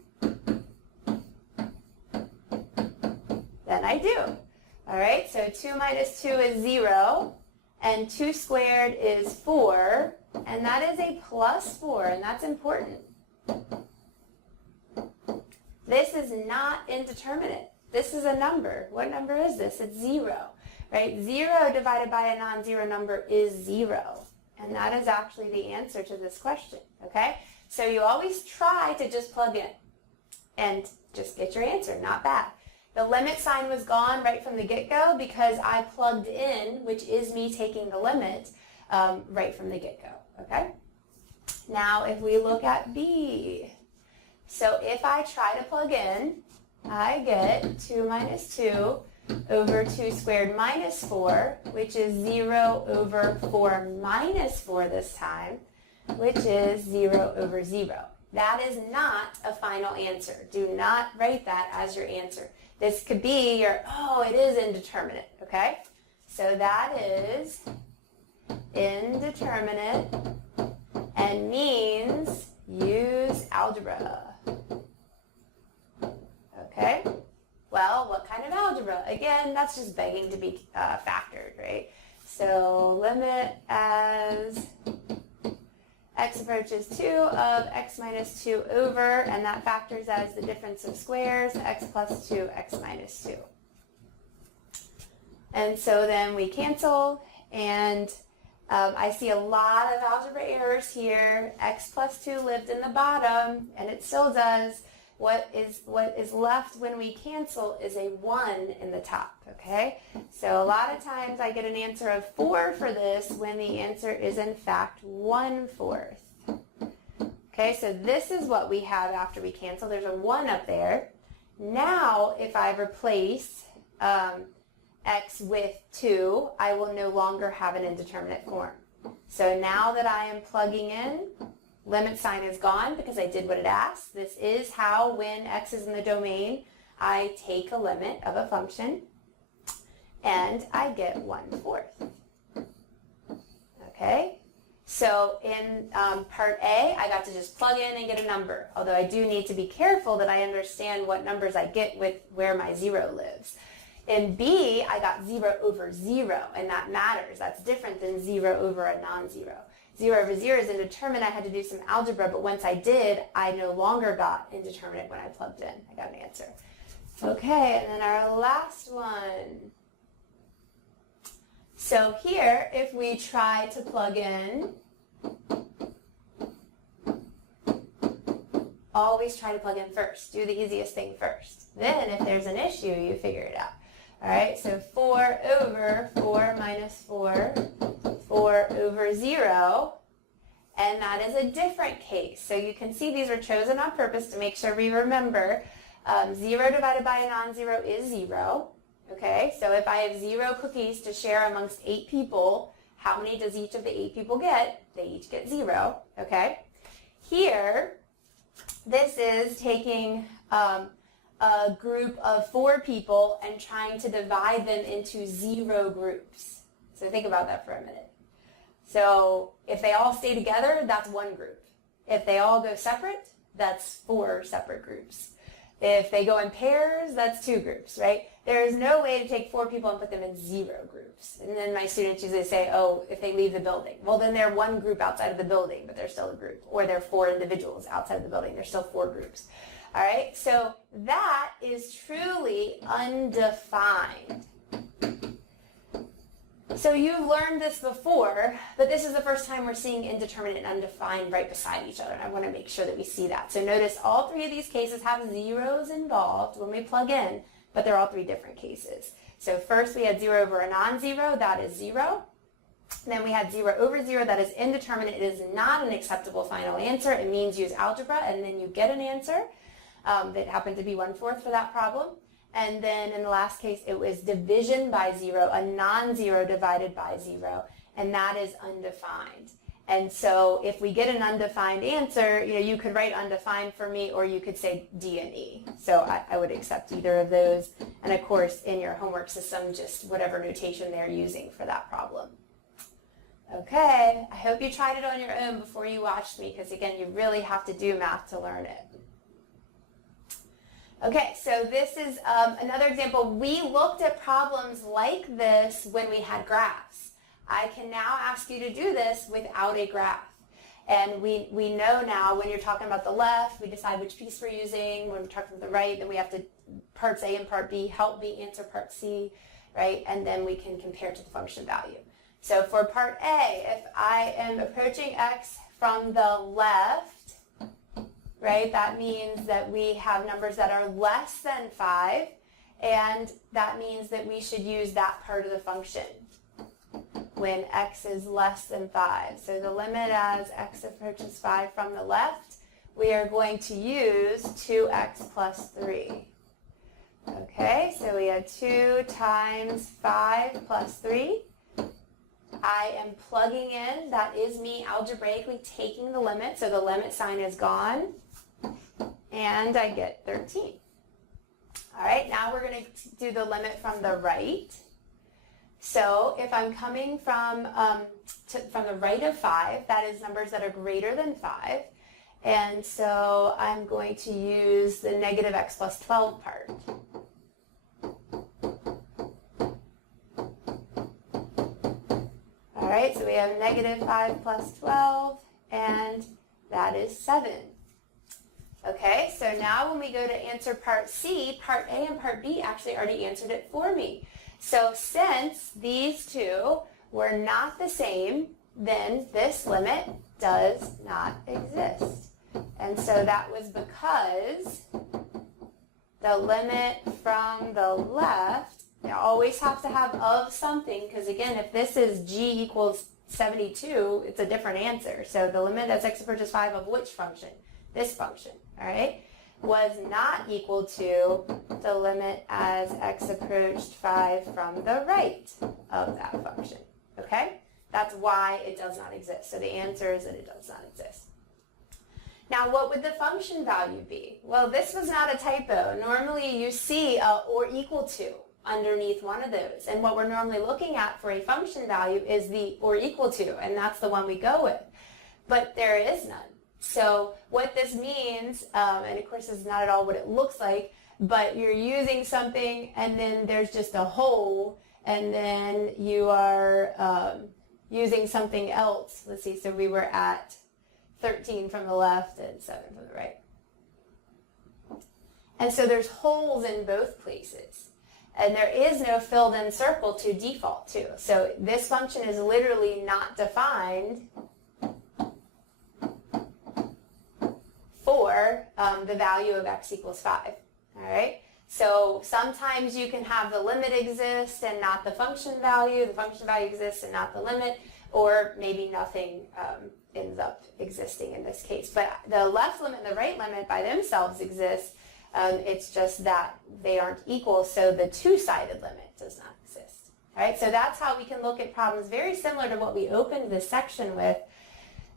then I do. All right, so 2 minus 2 is 0, and 2 squared is 4, and that is a plus 4, and that's important. This is not indeterminate. This is a number. What number is this? It's 0, right? 0 divided by a non-zero number is 0, and that is actually the answer to this question, okay? So you always try to just plug in and just get your answer, not bad. The limit sign was gone right from the get-go because I plugged in, which is me taking the limit, right from the get-go, okay? Now, if we look at B, so if I try to plug in, I get 2 minus 2 over 2 squared minus 4, which is 0 over 4 minus 4 this time, which is 0 over 0. That is not a final answer. Do not write that as your answer. This could be your, oh, it is indeterminate, okay? So that is indeterminate and means use algebra. Okay? Well, what kind of algebra? Again, that's just begging to be factored, right? So limit as x approaches 2 of x minus 2 over, and that factors as the difference of squares, x plus 2, x minus 2. And so then we cancel, and I see a lot of algebra errors here. X plus 2 lived in the bottom, and it still does. What is left when we cancel is a 1 in the top, okay? So a lot of times I get an answer of 4 for this when the answer is in fact 1/4. Okay, so this is what we have after we cancel. There's a 1 up there. Now, if I replace x with 2, I will no longer have an indeterminate form. So now that I am plugging in, limit sign is gone because I did what it asked. This is how, when x is in the domain, I take a limit of a function and I get 1/4. Okay? So in part A, I got to just plug in and get a number, although I do need to be careful that I understand what numbers I get with where my 0 lives. In B, I got 0 over 0, and that matters. That's different than 0 over a non-zero. 0 over 0 is indeterminate. I had to do some algebra, but once I did, I no longer got indeterminate when I plugged in. I got an answer. Okay, and then our last one. So here, if we try to plug in, always try to plug in first. Do the easiest thing first. Then, if there's an issue, you figure it out. All right, so 4 over 4 minus 4, 4 over 0, and that is a different case. So you can see these were chosen on purpose to make sure we remember 0 divided by a non-zero is 0. Okay, so if I have 0 cookies to share amongst 8 people, how many does each of the 8 people get? They each get 0, okay? Here, this is taking a group of 4 people and trying to divide them into 0 groups. So think about that for a minute. So if they all stay together, that's 1 group. If they all go separate, that's 4 separate groups. If they go in pairs, that's 2 groups, right? There is no way to take 4 people and put them in 0 groups. And then my students usually say, oh, if they leave the building. Well, then they're 1 group outside of the building, but they're still a group. Or they're 4 individuals outside of the building. They're still 4 groups. All right, so that is truly undefined. So you've learned this before, but this is the first time we're seeing indeterminate and undefined right beside each other. And I want to make sure that we see that. So notice all 3 of these cases have zeros involved when we plug in, but they're all 3 different cases. So first we had 0 over a non-zero, that is 0. Then we had 0 over 0, that is indeterminate. It is not an acceptable final answer. It means use algebra, and then you get an answer. That happened to be 1/4 for that problem. And then in the last case, it was division by 0, a non-zero divided by 0, and that is undefined. And so if we get an undefined answer, you could write undefined for me, or you could say D and E. So I would accept either of those. And of course, in your homework system, just whatever notation they're using for that problem. Okay, I hope you tried it on your own before you watched me, because again, you really have to do math to learn it. Okay, so this is another example. We looked at problems like this when we had graphs. I can now ask you to do this without a graph. And we know now when you're talking about the left, we decide which piece we're using. When we're talking about the right, then we have to, parts A and part B, help B answer part C, right? And then we can compare to the function value. So for part A, if I am approaching x from the left, right, that means that we have numbers that are less than 5, and that means that we should use that part of the function when x is less than 5. So the limit as x approaches 5 from the left, we are going to use 2x plus 3. Okay, so we have 2 times 5 plus 3. I am plugging in, that is me algebraically taking the limit, so the limit sign is gone, and I get 13. All right, now we're going to do the limit from the right. So if I'm coming from the right of 5, that is numbers that are greater than 5, and so I'm going to use the negative x plus 12 part. All right, so we have negative 5 plus 12, and that is 7. Okay, so now when we go to answer part C, part A and part B actually already answered it for me. So since these two were not the same, then this limit does not exist. And so that was because the limit from the left, you always have to have of something, because again, if this is g equals 72, it's a different answer. So the limit as x approaches 5 of which function? This function, all right, was not equal to the limit as x approached 5 from the right of that function, okay? That's why it does not exist. So the answer is that it does not exist. Now, what would the function value be? Well, this was not a typo. Normally, you see a or equal to underneath one of those. And what we're normally looking at for a function value is the or equal to, and that's the one we go with. But there is none. So what this means, and of course this is not at all what it looks like, but you're using something and then there's just a hole, and then you are using something else. Let's see, so we were at 13 from the left and 7 from the right. And so there's holes in both places. And there is no filled in circle to default to. So this function is literally not defined for the value of x equals 5. All right? So sometimes you can have the limit exist and not the function value. The function value exists and not the limit. Or maybe nothing ends up existing in this case. But the left limit and the right limit by themselves exist. It's just that they aren't equal, so the two-sided limit does not exist. All right, so that's how we can look at problems very similar to what we opened this section with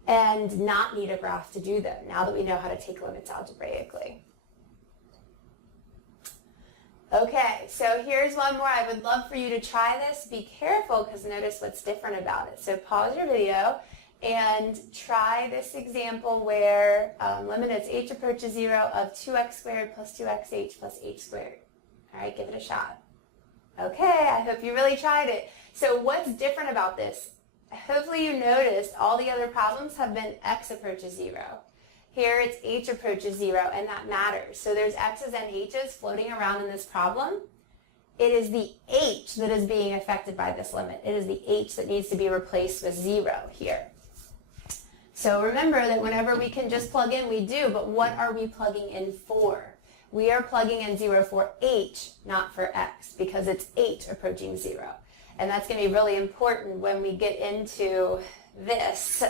and not need a graph to do them, now that we know how to take limits algebraically. Okay, so here's one more. I would love for you to try this. Be careful, because notice what's different about it. So pause your video and try this example where limit as h approaches 0 of 2x squared plus 2xh plus h squared. All right, give it a shot. Okay, I hope you really tried it. So what's different about this? Hopefully you noticed all the other problems have been x approaches 0. Here it's h approaches 0, and that matters. So there's x's and h's floating around in this problem. It is the h that is being affected by this limit. It is the h that needs to be replaced with 0 here. So remember that whenever we can just plug in, we do, but what are we plugging in for? We are plugging in 0 for h, not for x, because it's h approaching 0. And that's going to be really important when we get into this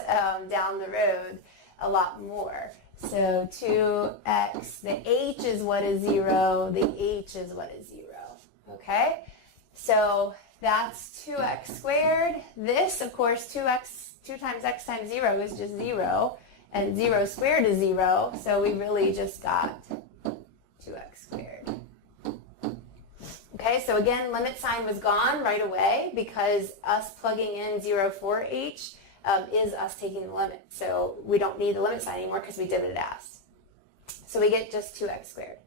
down the road a lot more. So 2x, the h is what is 0, the h is what is 0, okay? So that's 2x squared. This, of course, 2 times x times 0 is just 0, and 0 squared is 0, so we really just got 2x squared. Okay, so again, limit sign was gone right away because us plugging in 0 for h is us taking the limit. So we don't need the limit sign anymore because we did what it asked. So we get just 2x squared.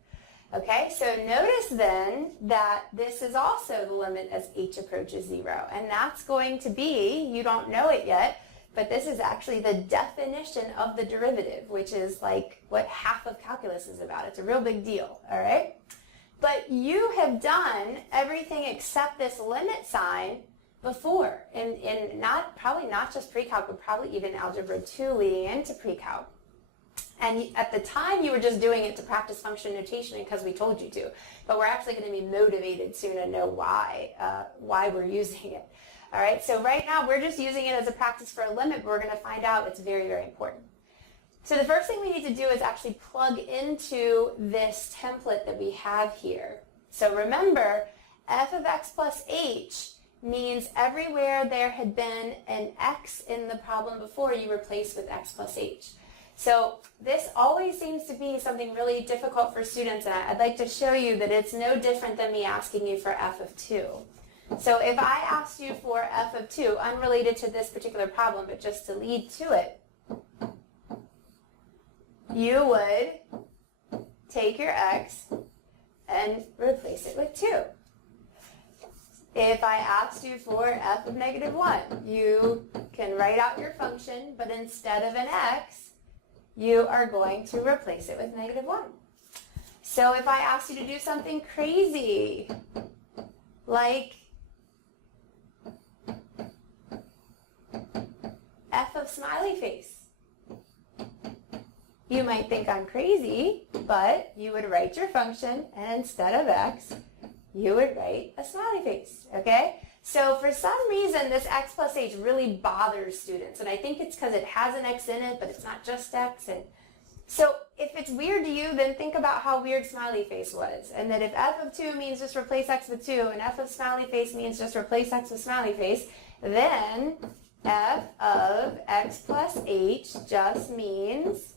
Okay, so notice then that this is also the limit as h approaches 0. And that's going to be, you don't know it yet, but this is actually the definition of the derivative, which is like what half of calculus is about. It's a real big deal, all right? But you have done everything except this limit sign before, and probably not just pre-calc, but probably even Algebra 2 leading into pre-calc. And at the time, you were just doing it to practice function notation because we told you to. But we're actually going to be motivated soon to know why we're using it. All right, so right now, we're just using it as a practice for a limit, but we're going to find out it's very, very important. So the first thing we need to do is actually plug into this template that we have here. So remember, f of x plus h means everywhere there had been an x in the problem before, you replace with x plus h. So this always seems to be something really difficult for students, and I'd like to show you that it's no different than me asking you for f of 2. So if I asked you for f of 2, unrelated to this particular problem, but just to lead to it, you would take your x and replace it with 2. If I asked you for f of negative 1, you can write out your function, but instead of an x, you are going to replace it with negative 1. So if I asked you to do something crazy, like f of smiley face, you might think I'm crazy, but you would write your function, and instead of x, you would write a smiley face, okay? So for some reason, this x plus h really bothers students, and I think it's because it has an x in it, but it's not just x. And so if it's weird to you, then think about how weird smiley face was, and that if f of 2 means just replace x with 2, and f of smiley face means just replace x with smiley face, then f of x plus h just means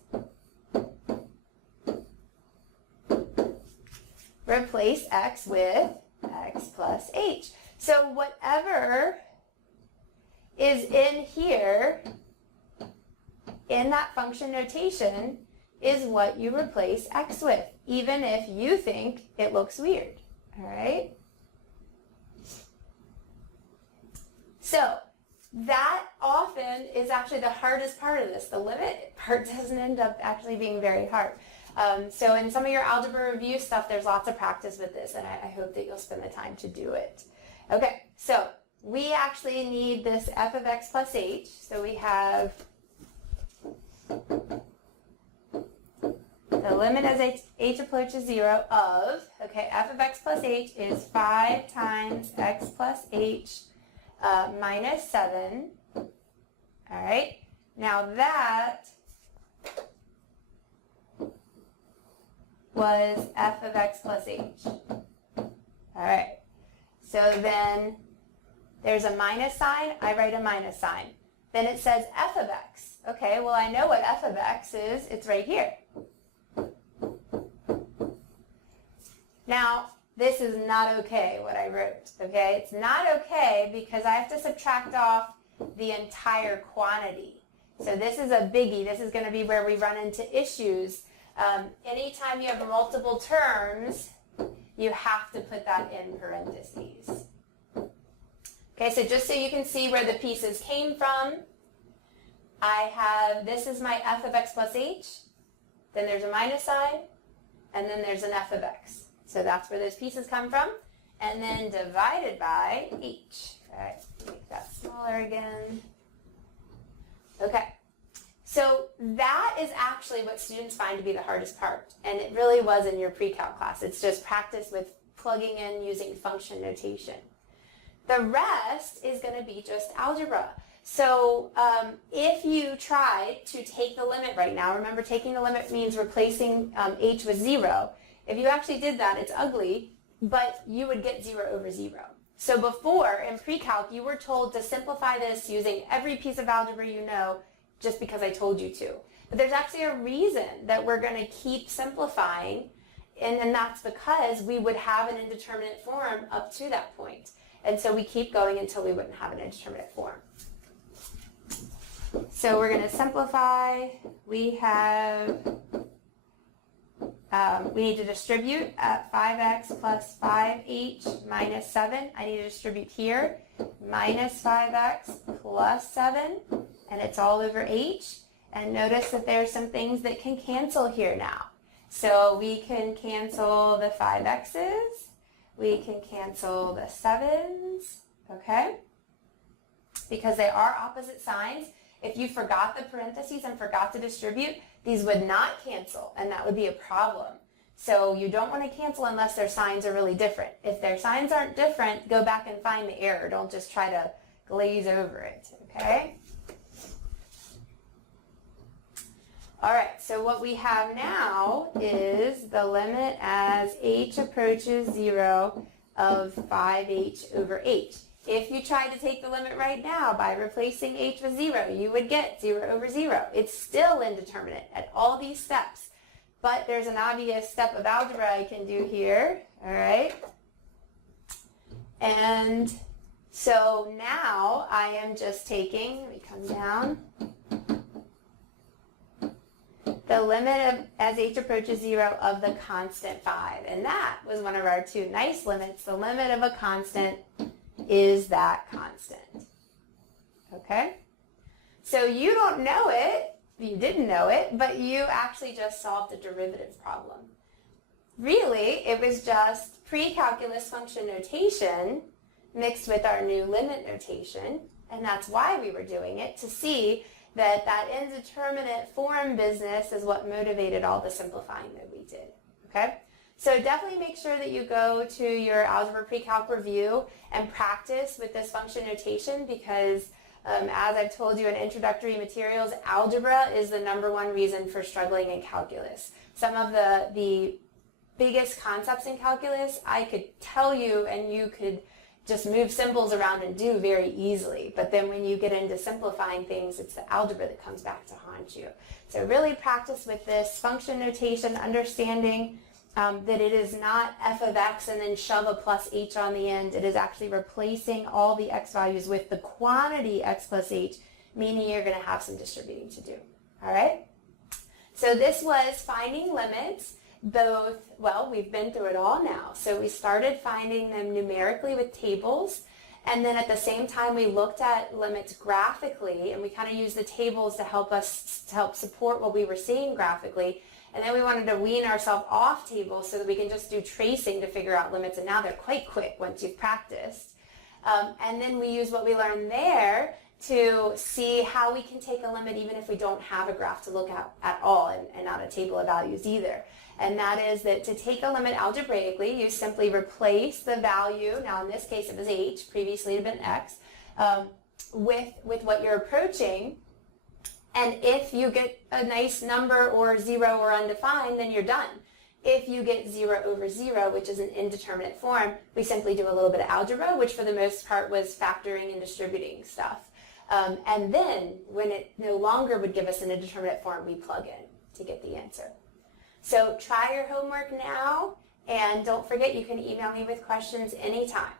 replace x with x plus h. So whatever is in here, in that function notation, is what you replace x with, even if you think it looks weird, all right? So that often is actually the hardest part of this. The limit part doesn't end up actually being very hard. So in some of your algebra review stuff, there's lots of practice with this, and I hope that you'll spend the time to do it. Okay, so we actually need this f of x plus h. So we have the limit as h approaches 0 of, okay, f of x plus h is 5 times x plus h minus 7. All right, now that was f of x plus h. All right, so then there's a minus sign. I write a minus sign. Then it says f of x. Okay, well, I know what f of x is. It's right here. Now, this is not okay, what I wrote, okay? It's not okay because I have to subtract off the entire quantity. So this is a biggie. This is going to be where we run into issues. Anytime you have multiple terms, you have to put that in parentheses. Okay, so just so you can see where the pieces came from, I have, this is my f of x plus h, then there's a minus sign, and then there's an f of x. So that's where those pieces come from, and then divided by h. All right, make that smaller again. Okay, so that is actually what students find to be the hardest part, and it really was in your pre-calc class. It's just practice with plugging in using function notation. The rest is going to be just algebra. So if you try to take the limit right now, remember taking the limit means replacing h with 0. If you actually did that, it's ugly, but you would get 0 over 0. So before, in pre-calc, you were told to simplify this using every piece of algebra you know, just because I told you to. But there's actually a reason that we're going to keep simplifying, and that's because we would have an indeterminate form up to that point. And so we keep going until we wouldn't have an indeterminate form. So we're going to simplify. We have, we need to distribute at 5x plus 5h minus 7. I need to distribute here, minus 5x plus 7, and it's all over h. And notice that there's some things that can cancel here now. So we can cancel the 5x's. We can cancel the 7's, okay? Because they are opposite signs. If you forgot the parentheses and forgot to distribute, these would not cancel, and that would be a problem. So you don't want to cancel unless their signs are really different. If their signs aren't different, go back and find the error. Don't just try to glaze over it, okay? All right, so what we have now is the limit as h approaches 0 of 5h over h. If you tried to take the limit right now by replacing h with 0, you would get 0 over 0. It's still indeterminate at all these steps, but there's an obvious step of algebra I can do here, all right? And so now I am just taking, let me come down, the limit of, as h approaches 0 of the constant 5. And that was one of our two nice limits. The limit of a constant is that constant. Okay? So you don't know it, you didn't know it, but you actually just solved a derivative problem. Really, it was just pre-calculus function notation mixed with our new limit notation, and that's why we were doing it, to see that that indeterminate form business is what motivated all the simplifying that we did. Okay? So definitely make sure that you go to your Algebra Pre-Calc review and practice with this function notation because as I've told you in introductory materials, algebra is the #1 reason for struggling in calculus. Some of the biggest concepts in calculus I could tell you and you could just move symbols around and do very easily. But then when you get into simplifying things, it's the algebra that comes back to haunt you. So really practice with this function notation, understanding that it is not f of x and then shove a plus h on the end. It is actually replacing all the x values with the quantity x plus h, meaning you're going to have some distributing to do. All right? So this was finding limits. Well, we've been through it all now. So we started finding them numerically with tables, and then at the same time we looked at limits graphically, and we kind of used the tables to help support what we were seeing graphically. And then we wanted to wean ourselves off tables so that we can just do tracing to figure out limits, and now they're quite quick once you've practiced. And then we use what we learned there to see how we can take a limit even if we don't have a graph to look at all and not a table of values either. And that is that to take a limit algebraically, you simply replace the value, now in this case it was h, previously it had been x, with what you're approaching. And if you get a nice number or 0 or undefined, then you're done. If you get 0 over 0, which is an indeterminate form, we simply do a little bit of algebra, which for the most part was factoring and distributing stuff. And then when it no longer would give us an indeterminate form, we plug in to get the answer. So try your homework now, and don't forget you can email me with questions anytime.